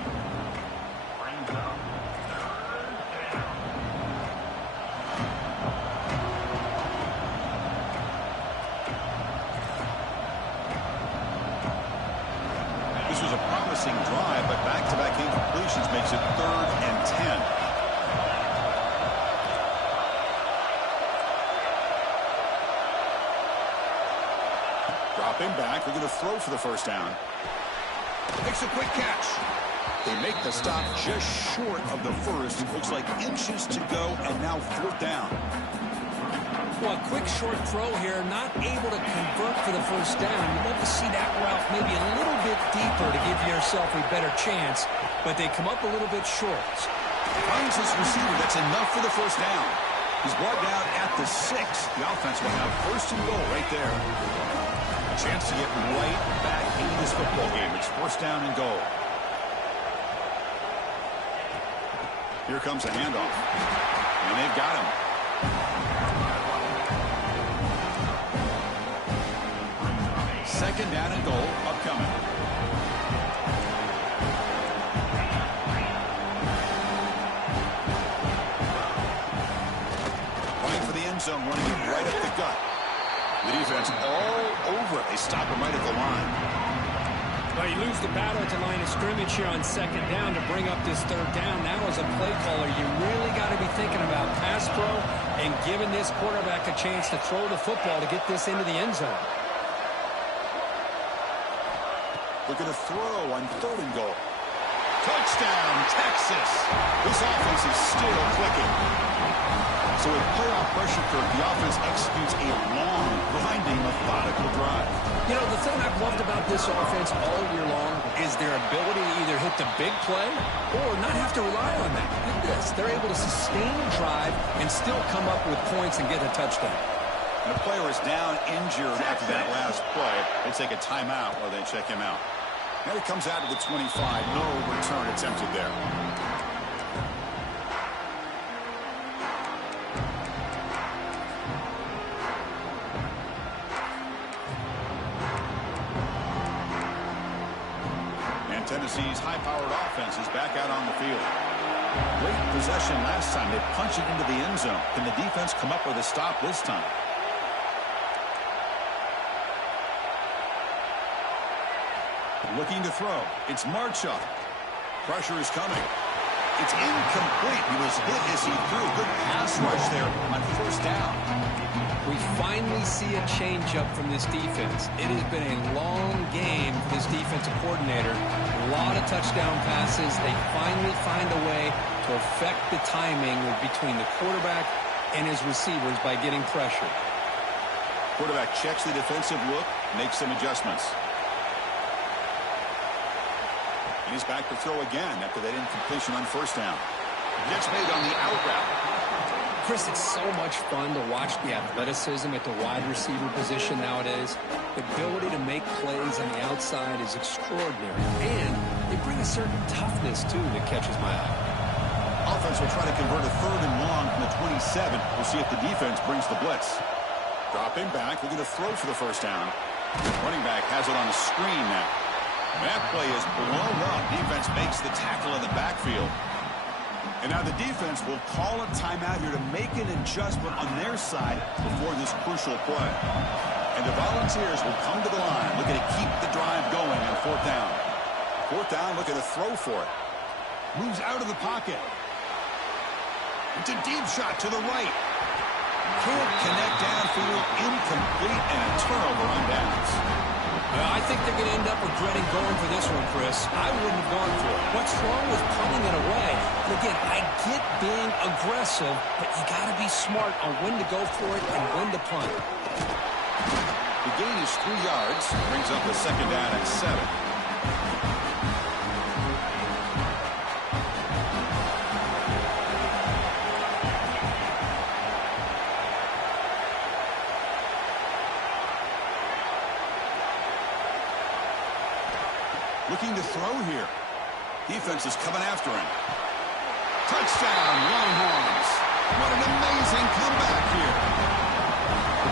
This was a promising drive, but back-to-back incompletions makes it 3rd and 10. Dropping back, they're going to throw for the first down. Makes a quick catch. They make the stop just short of the first. Looks like inches to go, and now fourth down. Well, a quick short throw here, not able to convert for the first down. You'd love to see that route maybe a little bit deeper to give yourself a better chance, but they come up a little bit short. Finds his receiver. That's enough for the first down. He's brought down at the 6. The offense will have first and goal right there. A chance to get right back into this football game. It's first down and goal. Here comes a handoff. And they've got him. Second down and goal upcoming. Running for the end zone, running it right up the gut. The defense all over it. They stop him right at the line. Well, you lose the battle at the line of scrimmage here on second down to bring up this third down. Now as a play caller, you really got to be thinking about pass pro and giving this quarterback a chance to throw the football to get this into the end zone. Looking to throw on third and goal. Touchdown, Texas. This offense is still clicking. So with playoff pressure curve, the offense executes a long, grinding, methodical drive. You know, the thing I've loved about this offense all year long is their ability to either hit the big play or not have to rely on that. Look at this. They're able to sustain a drive and still come up with points and get a touchdown. And the player is down injured after that last play. They take a timeout while they check him out. And it comes out to the 25. No return attempted there. And Tennessee's high-powered offense is back out on the field. Great possession last time. They punched it into the end zone. Can the defense come up with a stop this time? Looking to throw. It's Marchuk. Pressure is coming. It's incomplete. He was hit as he threw. Good pass rush there on first down. We finally see a change-up from this defense. It has been a long game for this defensive coordinator. A lot of touchdown passes. They finally find a way to affect the timing between the quarterback and his receivers by getting pressure. Quarterback checks the defensive look, makes some adjustments. And he's back to throw again after that incompletion on first down. Gets made on the out route. Chris, it's so much fun to watch the athleticism at the wide receiver position nowadays. The ability to make plays on the outside is extraordinary. And they bring a certain toughness, too, that catches my eye. Offense will try to convert a 3rd and long from the 27. We'll see if the defense brings the blitz. Dropping back, looking to throw for the first down. Running back has it on the screen now. That play is blown up. Defense makes the tackle in the backfield. And now the defense will call a timeout here to make an adjustment on their side before this crucial play. And the Volunteers will come to the line, looking to keep the drive going on 4th down. 4th down, looking to throw for it. Moves out of the pocket. It's a deep shot to the right. Can't connect downfield, incomplete, and a turnover on downs. I think they're going to end up regretting going for this one, Chris. I wouldn't have gone for it. What's wrong with punting it away? And again, I get being aggressive, but you got to be smart on when to go for it and when to punt. The gain is 3 yards. Brings up the 2nd down at 7. Looking to throw here. Defense is coming after him. Touchdown, Longhorns. What an amazing comeback here.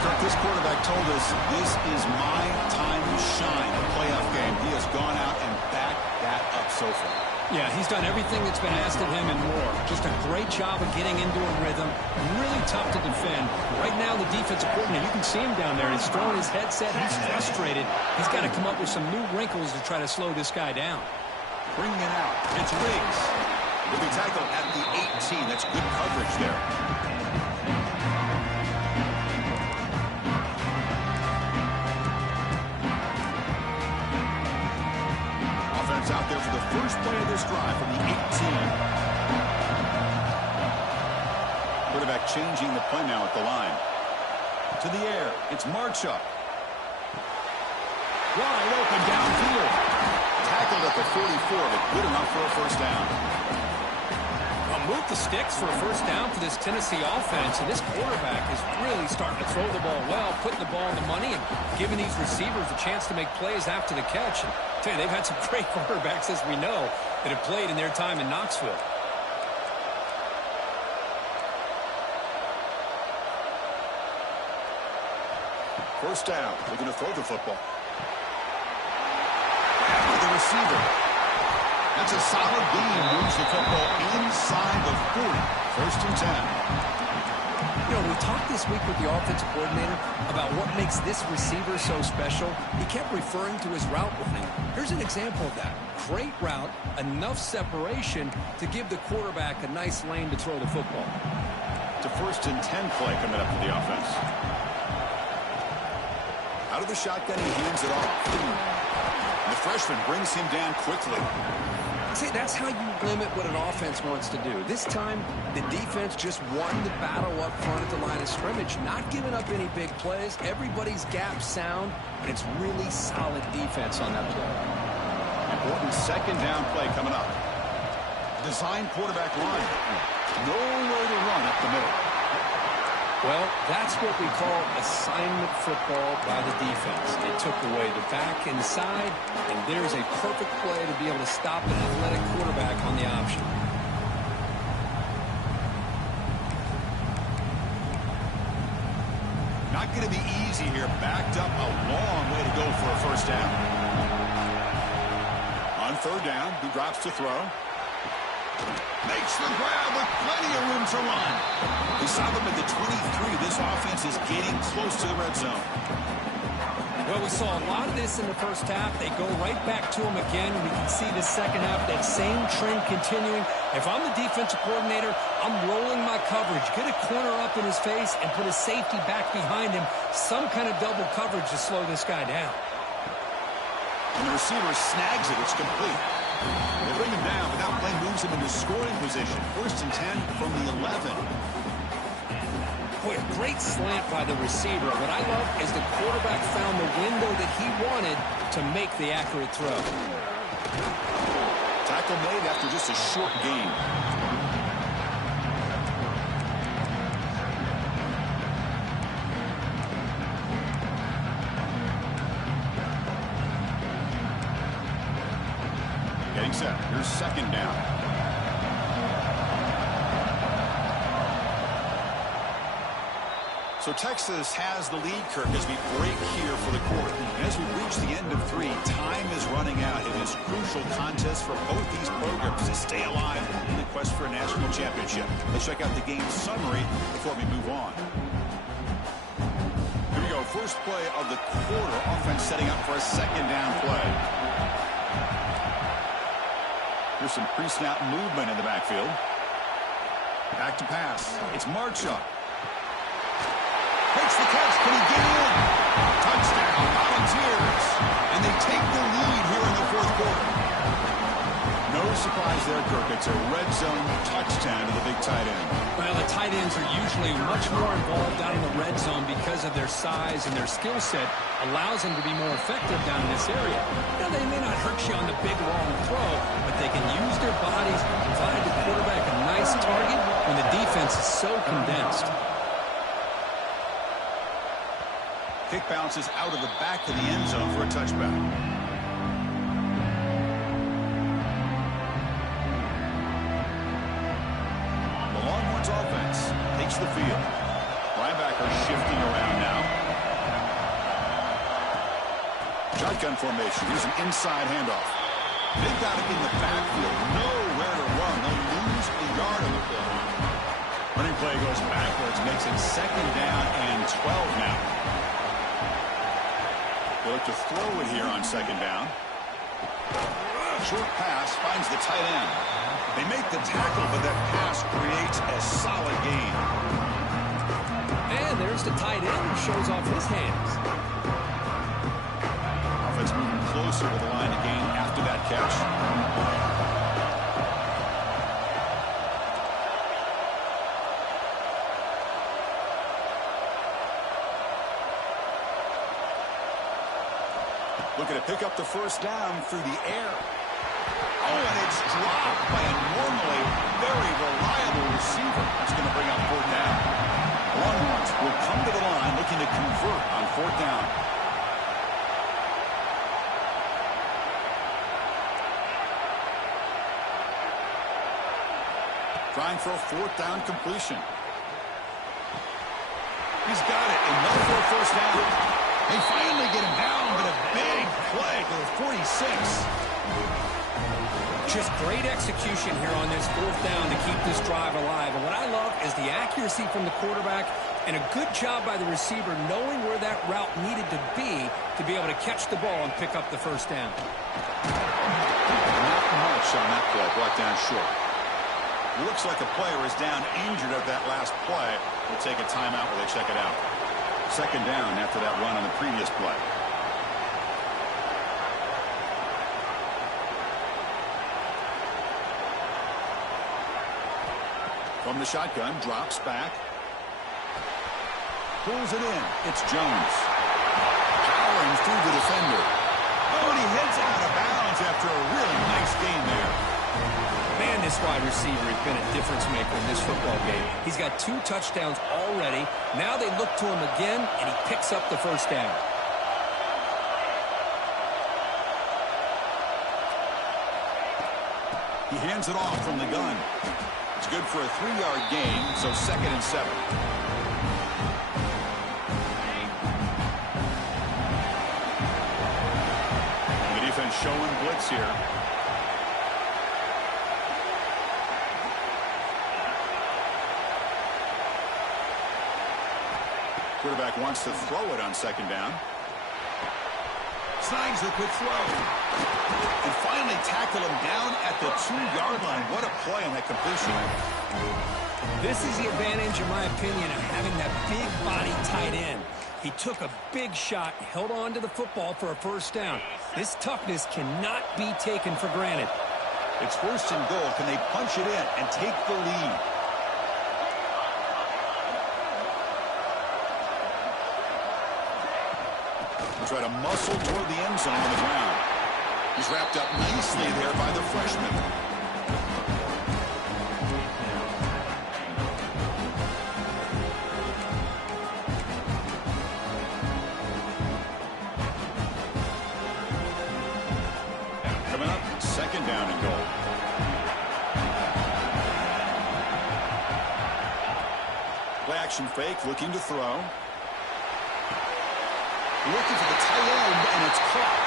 Kirk, this quarterback told us this is my time to shine, a playoff game. He has gone out and backed that up so far. Yeah, he's done everything that's been asked of him and more. Just a great job of getting into a rhythm. Really tough to defend. Right now, the defensive coordinator, you can see him down there. He's throwing his headset. He's frustrated. He's got to come up with some new wrinkles to try to slow this guy down. Bringing it out. It's Riggs. He'll be tackled at the 18. That's good coverage there. Out there for the first play of this drive from the 18. Quarterback changing the play now at the line. To the air. It's Marchuk. Wide open downfield. Tackled at the 44, but good enough for a first down. Move the sticks for a first down for this Tennessee offense, and this quarterback is really starting to throw the ball well, putting the ball in the money, and giving these receivers a chance to make plays after the catch. And I tell you, they've had some great quarterbacks, as we know, that have played in their time in Knoxville. First down, looking to throw the football. After the receiver. That's a solid gain. Moves the football inside the 40. 1st and 10. You know, we talked this week with the offensive coordinator about what makes this receiver so special. He kept referring to his route running. Here's an example of that. Great route, enough separation to give the quarterback a nice lane to throw the football. It's a 1st and 10 play coming up for the offense. Out of the shotgun, he hands it off. The freshman brings him down quickly. See, that's how you limit what an offense wants to do. This time, the defense just won the battle up front at the line of scrimmage, not giving up any big plays. Everybody's gap sound, and it's really solid defense on that play. Important 2nd down play coming up. Design quarterback run. Nowhere to run up the middle. Well, that's what we call assignment football by the defense. They took away the back inside, and there's a perfect play to be able to stop an athletic quarterback on the option. Not going to be easy here. Backed up a long way to go for a first down. On third down, he drops to throw. Makes the grab with plenty of room to run. We saw them at the 23. This offense is getting close to the red zone. Well, we saw a lot of this in the first half. They go right back to him again. We can see the second half, that same trend continuing. If I'm the defensive coordinator, I'm rolling my coverage. Get a corner up in his face and put a safety back behind him. Some kind of double coverage to slow this guy down. And the receiver snags it. It's complete. They bring him down, but that play moves him into scoring position. First and 10 from the 11. Boy, a great slant by the receiver. What I love is the quarterback found the window that he wanted to make the accurate throw. Tackle made after just a short gain. Getting set. Here's second down. So Texas has the lead, Kirk, as we break here for the quarter. And as we reach the end of 3, time is running out in this crucial contest for both these programs to stay alive in the quest for a national championship. Let's check out the game summary before we move on. Here we go. First play of the quarter. Offense setting up for a second down play. Here's some pre-snap movement in the backfield. Back to pass. It's Marchuk. Makes the catch. Can he get in? Touchdown, Volunteers. And they take the lead here in the fourth quarter. No surprise there, Kirk. It's a red zone touchdown to the big tight end. Well, the tight ends are usually much more involved down in the red zone because of their size, and their skill set allows them to be more effective down in this area. Now, they may not hurt you on the big, long throw, but they can use their bodies to provide the quarterback a nice target when the defense is so condensed. Kick bounces out of the back of the end zone for a touchback. The Longhorns offense takes the field. Linebackers shifting around now. Shotgun formation. Here's an inside handoff. They've got it in the backfield. Nowhere to run. They'll lose a yard on the play. Running play goes backwards. Makes it second down and 12 now. They look to throw it here on second down. Short pass finds the tight end. They make the tackle, but that pass creates a solid gain. And there's the tight end who shows off his hands. Offense moving closer to the line of gain after that catch. Looking to pick up the first down through the air. Oh, and it's dropped by a normally very reliable receiver. That's going to bring up fourth down. Longhorns will come to the line looking to convert on fourth down. Trying for a fourth down completion. He's got it. Enough for a first down. They finally get him down, but a big play for the 46. Just great execution here on this fourth down to keep this drive alive. And what I love is the accuracy from the quarterback and a good job by the receiver knowing where that route needed to be able to catch the ball and pick up the first down. Not much on that play, brought down short. Looks like a player is down injured at that last play. We'll take a timeout while they check it out. Second down after that run on the previous play. From the shotgun, drops back. Pulls it in. It's Jones. Powering through the defender. Oh, and he heads out of bounds after a really nice game there. Man, This wide receiver has been a difference maker in this football game. He's got 2 touchdowns already. Now they look to him again, and he picks up the first down. He hands it off from the gun. It's good for a 3-yard gain, so 2nd and 7. The defense showing blitz here. Quarterback wants to throw it on 2nd down. Snags the quick throw. And finally tackle him down at the 2-yard line. What a play on that completion. This is the advantage, in my opinion, of having that big body tight end. He took a big shot, held on to the football for a first down. This toughness cannot be taken for granted. It's 1st and goal. Can they punch it in and take the lead? Try to muscle toward the end zone on the ground. He's wrapped up nicely there by the freshman. Coming up, 2nd down and goal. Play action fake, looking to throw. Looking for the tight end, and it's caught.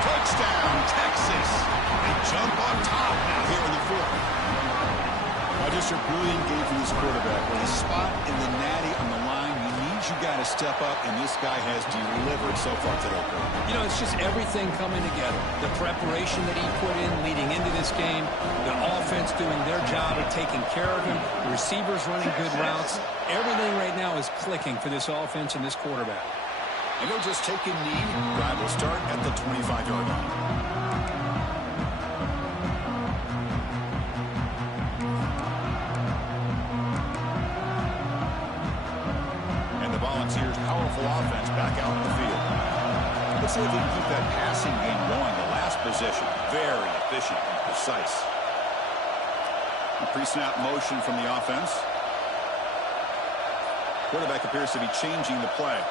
Touchdown, Texas. They jump on top now here in the 4th. Just a brilliant game for this quarterback. With a spot in the natty on the line, you got to step up, and this guy has delivered so far today. You know, it's just everything coming together. The preparation that he put in leading into this game, the offense doing their job of taking care of him, the receivers running good routes. Everything right now is clicking for this offense and this quarterback. And they'll just take a knee. Drive will start at the 25-yard line. And the Volunteers' powerful offense back out in the field. Let's see if we can keep that passing game going. The last possession, very efficient and precise. A pre-snap motion from the offense. Quarterback appears to be changing the play.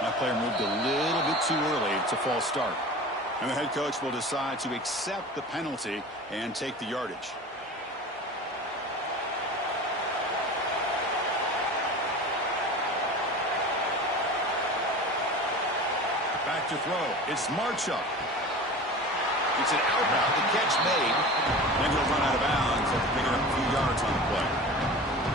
That player moved a little bit too early. It's a false start. And the head coach will decide to accept the penalty and take the yardage. Back to throw. It's Marchup. It's an outbound. The catch made. And he'll run out of bounds after picking up a few yards on the play.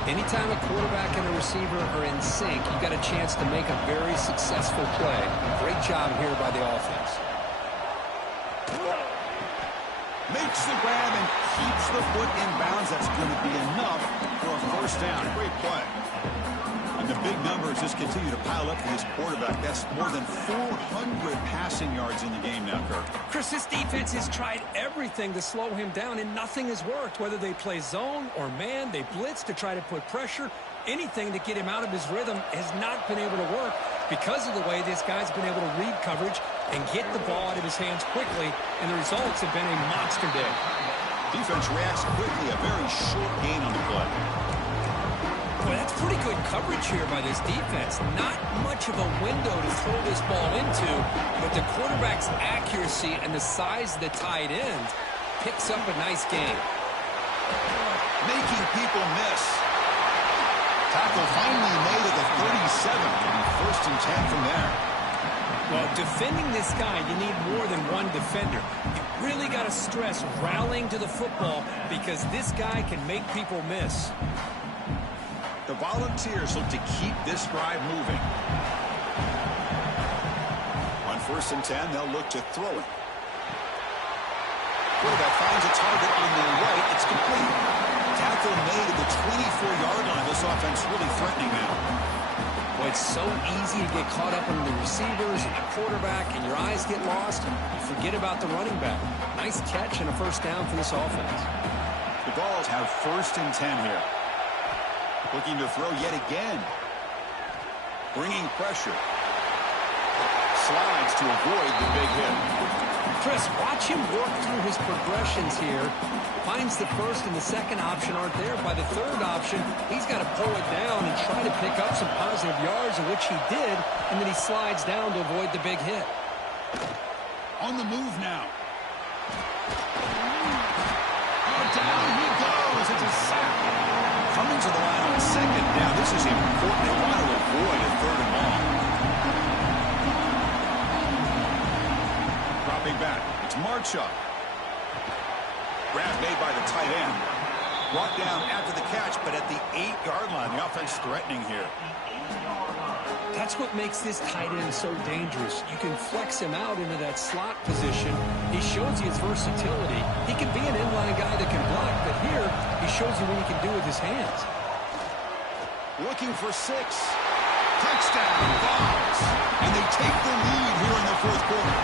Anytime a quarterback and a receiver are in sync, you got a chance to make a very successful play. Great job here by the offense. Makes the grab and keeps the foot in bounds. That's going to be enough for a first down. Great play. And the big numbers just continue to pile up for this quarterback. That's more than 400 passing yards in the game now, Kirk. Chris, this defense has tried everything to slow him down, and nothing has worked. Whether they play zone or man, they blitz to try to put pressure. Anything to get him out of his rhythm has not been able to work because of the way this guy's been able to read coverage and get the ball out of his hands quickly, and the results have been a monster day. Defense reacts quickly, a very short gain on the play. Boy, that's pretty good coverage here by this defense. Not much of a window to throw this ball into, but the quarterback's accuracy and the size of the tight end picks up a nice gain. Making people miss. Tackle finally made at the 37. It'll be 1st and 10 from there. Well, defending this guy, you need more than one defender. You really got to stress rallying to the football because this guy can make people miss. The Volunteers look to keep this drive moving. On 1st and 10, they'll look to throw it. Quarterback finds a target on the right. It's complete. Tackle made at the 24-yard line. This offense really threatening now. Well, it's so easy to get caught up in the receivers and the quarterback, and your eyes get lost, and you forget about the running back. Nice catch and a first down for this offense. The Vols have 1st and 10 here. Looking to throw yet again. Bringing pressure. Slides to avoid the big hit. Chris, watch him work through his progressions here. Finds the first and the second option aren't there. By the third option, he's got to pull it down and try to pick up some positive yards, of which he did, and then he slides down to avoid the big hit. On the move now. Oh, down he goes. It's a sack. Coming to the line on second down. This is important. They want to avoid a third and long. Dropping back. It's Marchuk. Grab made by the tight end. Brought down after the catch, but at the 8-yard line. The offense threatening here. That's what makes this tight end so dangerous. You can flex him out into that slot position. He shows you his versatility. He can be an inline guy that can block, but here he shows you what he can do with his hands. Looking for 6. Touchdown, Vols. And they take the lead here in the fourth quarter.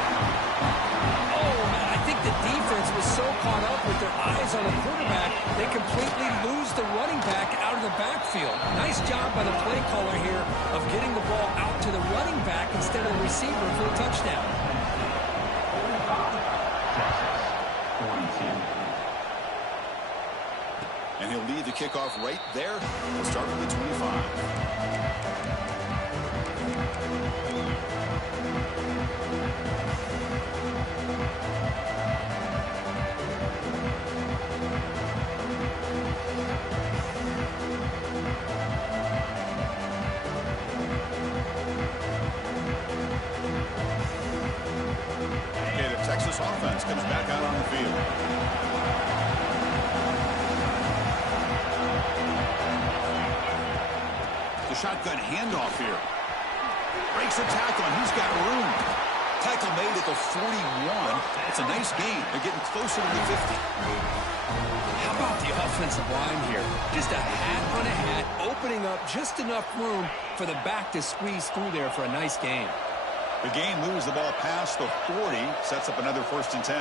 Oh, man, I think the defense was so caught up with their eyes on the quarterback, they completely lose the running back out of the backfield. Nice job by the play caller here of getting the ball out to the running back instead of the receiver for a touchdown. And he'll lead the kickoff right there. We'll start with the 25. Texas offense comes back out on the field. The shotgun handoff here. Breaks a tackle, and he's got room. Tackle made at the 41. It's a nice gain. They're getting closer to the 50. How about the offensive line here? Just a hat on a hat, opening up just enough room for the back to squeeze through there for a nice gain. The game moves the ball past the 40, sets up another 1st and 10.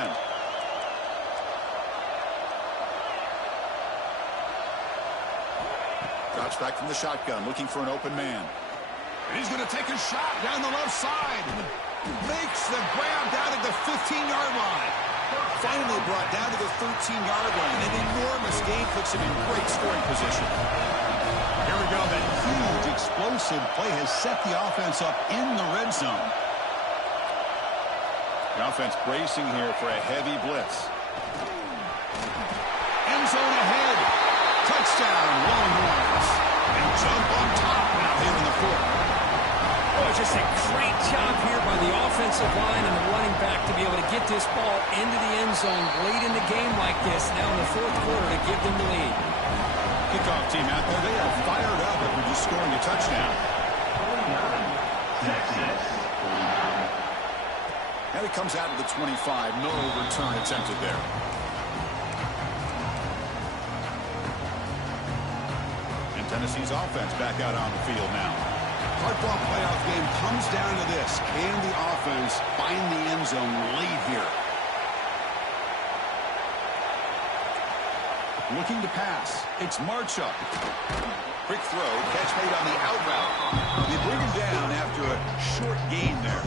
Drops back from the shotgun, looking for an open man. And he's going to take a shot down the left side. Makes the grab down at the 15-yard line. Finally brought down to the 13-yard line. An enormous gain puts him in great scoring position. Here we go. That huge, explosive play has set the offense up in the red zone. The offense bracing here for a heavy blitz. End zone ahead. Touchdown, Longhorns. And jump on top now here in the fourth. Oh, just a great job here by the offensive line and the running back to be able to get this ball into the end zone late in the game like this, now in the fourth quarter to give them the lead. Kickoff team out there, they are fired up after just scoring a touchdown. Now he comes out to the 25. No return attempted there. And Tennessee's offense back out on the field now. Hardball playoff game comes down to this. Can the offense find the end zone late here? Looking to pass. It's Marchuk. Quick throw. Catch made on the out route. They bring him down after a short gain there.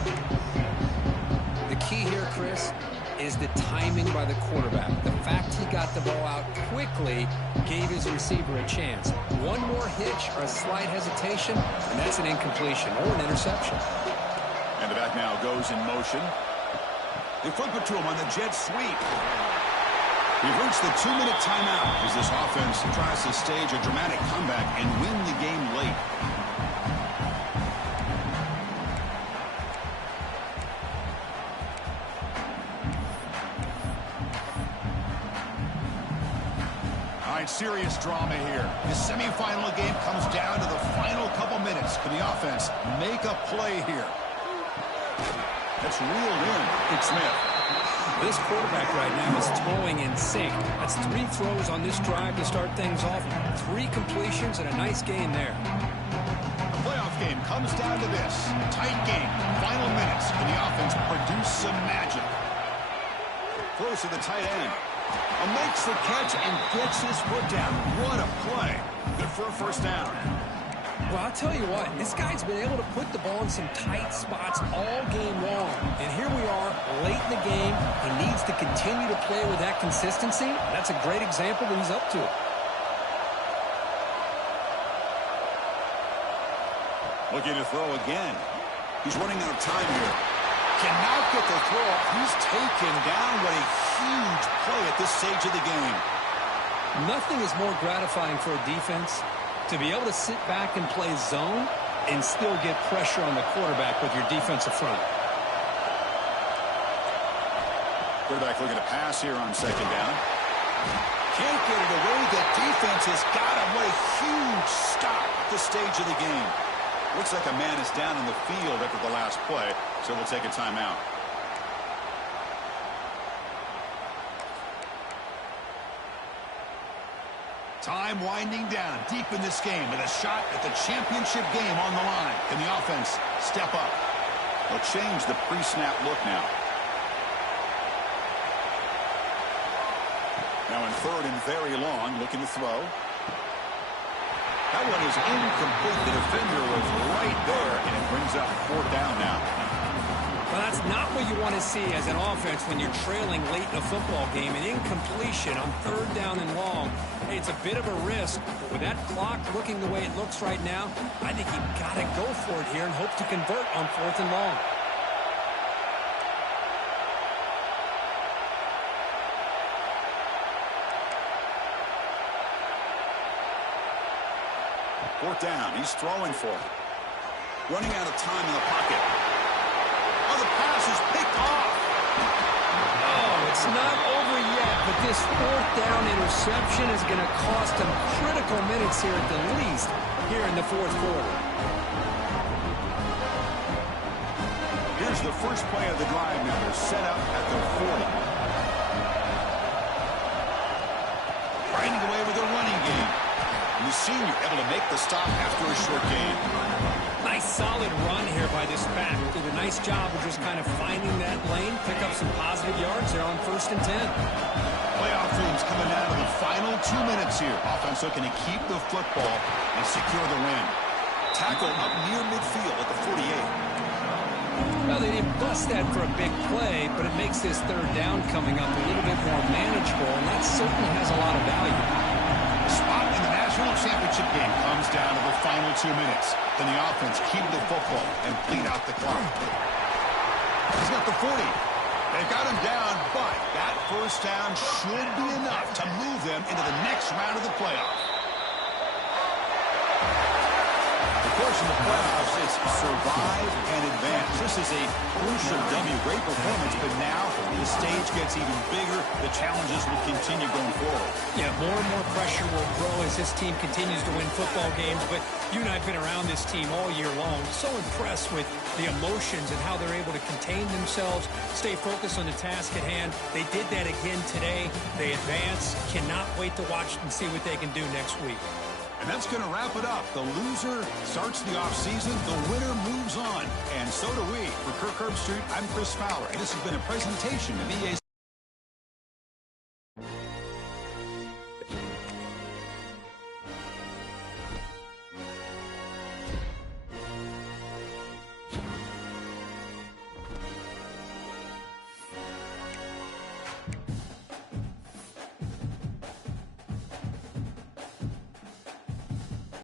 The key here, Chris, is the timing by the quarterback. The fact he got the ball out quickly gave his receiver a chance. One more hitch or a slight hesitation, and that's an incompletion or an interception. And the back now goes in motion. They flip it to him on the jet sweep. We've reached the 2-minute timeout as this offense tries to stage a dramatic comeback and win the game late. Serious drama here. The semifinal game comes down to the final couple minutes. Can the offense make a play here? That's reeled in. It's Smith. This quarterback right now is throwing in sync. That's 3 throws on this drive to start things off. 3 completions and a nice gain there. The playoff game comes down to this. Tight game. Final minutes. Can the offense produce some magic? Close to the tight end. Makes the catch and gets his foot down. What a play. Good for a first down. Well, I'll tell you what, this guy's been able to put the ball in some tight spots all game long. And here we are, late in the game. He needs to continue to play with that consistency. That's a great example that he's up to it. Looking to throw again. He's running out of time here. Cannot get the throw up. He's taken down. What a huge play at this stage of the game. Nothing is more gratifying for a defense to be able to sit back and play zone and still get pressure on the quarterback with your defensive front. Quarterback looking to pass here on second down. Can't get it away. The defense has got him. What a huge stop at this stage of the game. Looks like a man is down in the field after the last play, so we'll take a timeout. Time winding down deep in this game with a shot at the championship game on the line. Can the offense step up? They'll change the pre-snap look now. Now in third and very long, looking to throw. That one is incomplete. The defender was right there, and it brings up fourth down now. Well, that's not what you want to see as an offense when you're trailing late in a football game. An incompletion on third down and long. Hey, it's a bit of a risk. But with that clock looking the way it looks right now, I think you've got to go for it here and hope to convert on fourth and long. Fourth down. He's throwing for it. Running out of time in the pocket. Oh, the pass is picked off. Oh, it's not over yet, but this fourth down interception is going to cost him critical minutes here at the least here in the fourth quarter. Here's the first play of the drive now. They're set up at the 40. Grinding away with a running game. The senior able to make the stop after a short gain. Nice solid run here by this back. Did a nice job of just kind of finding that lane, pick up some positive yards there on 1st and 10. Playoff dreams coming down to the final 2 minutes here. Offense looking to keep the football and secure the win. Tackle up near midfield at the 48. Well, they didn't bust that for a big play, but it makes this third down coming up a little bit more manageable, and that certainly has a lot of value. Spot in the national championship game comes down to the final 2 minutes. Can the offense keep the football and bleed out the clock? He's got the 40. They've got him down, but that first down should be enough to move them into the next round of the playoffs. Of course, in the playoffs, it's survive and advance. This is a crucial W. Great performance, but now the stage gets even bigger. The challenges will continue going forward. Yeah, more and more pressure will grow as this team continues to win football games, but you and I have been around this team all year long. So impressed with the emotions and how they're able to contain themselves, stay focused on the task at hand. They did that again today. They advance. Cannot wait to watch and see what they can do next week. And that's going to wrap it up. The loser starts the offseason. The winner moves on. And so do we. For Kirk Herbstreit, I'm Chris Fowler. And this has been a presentation of EA.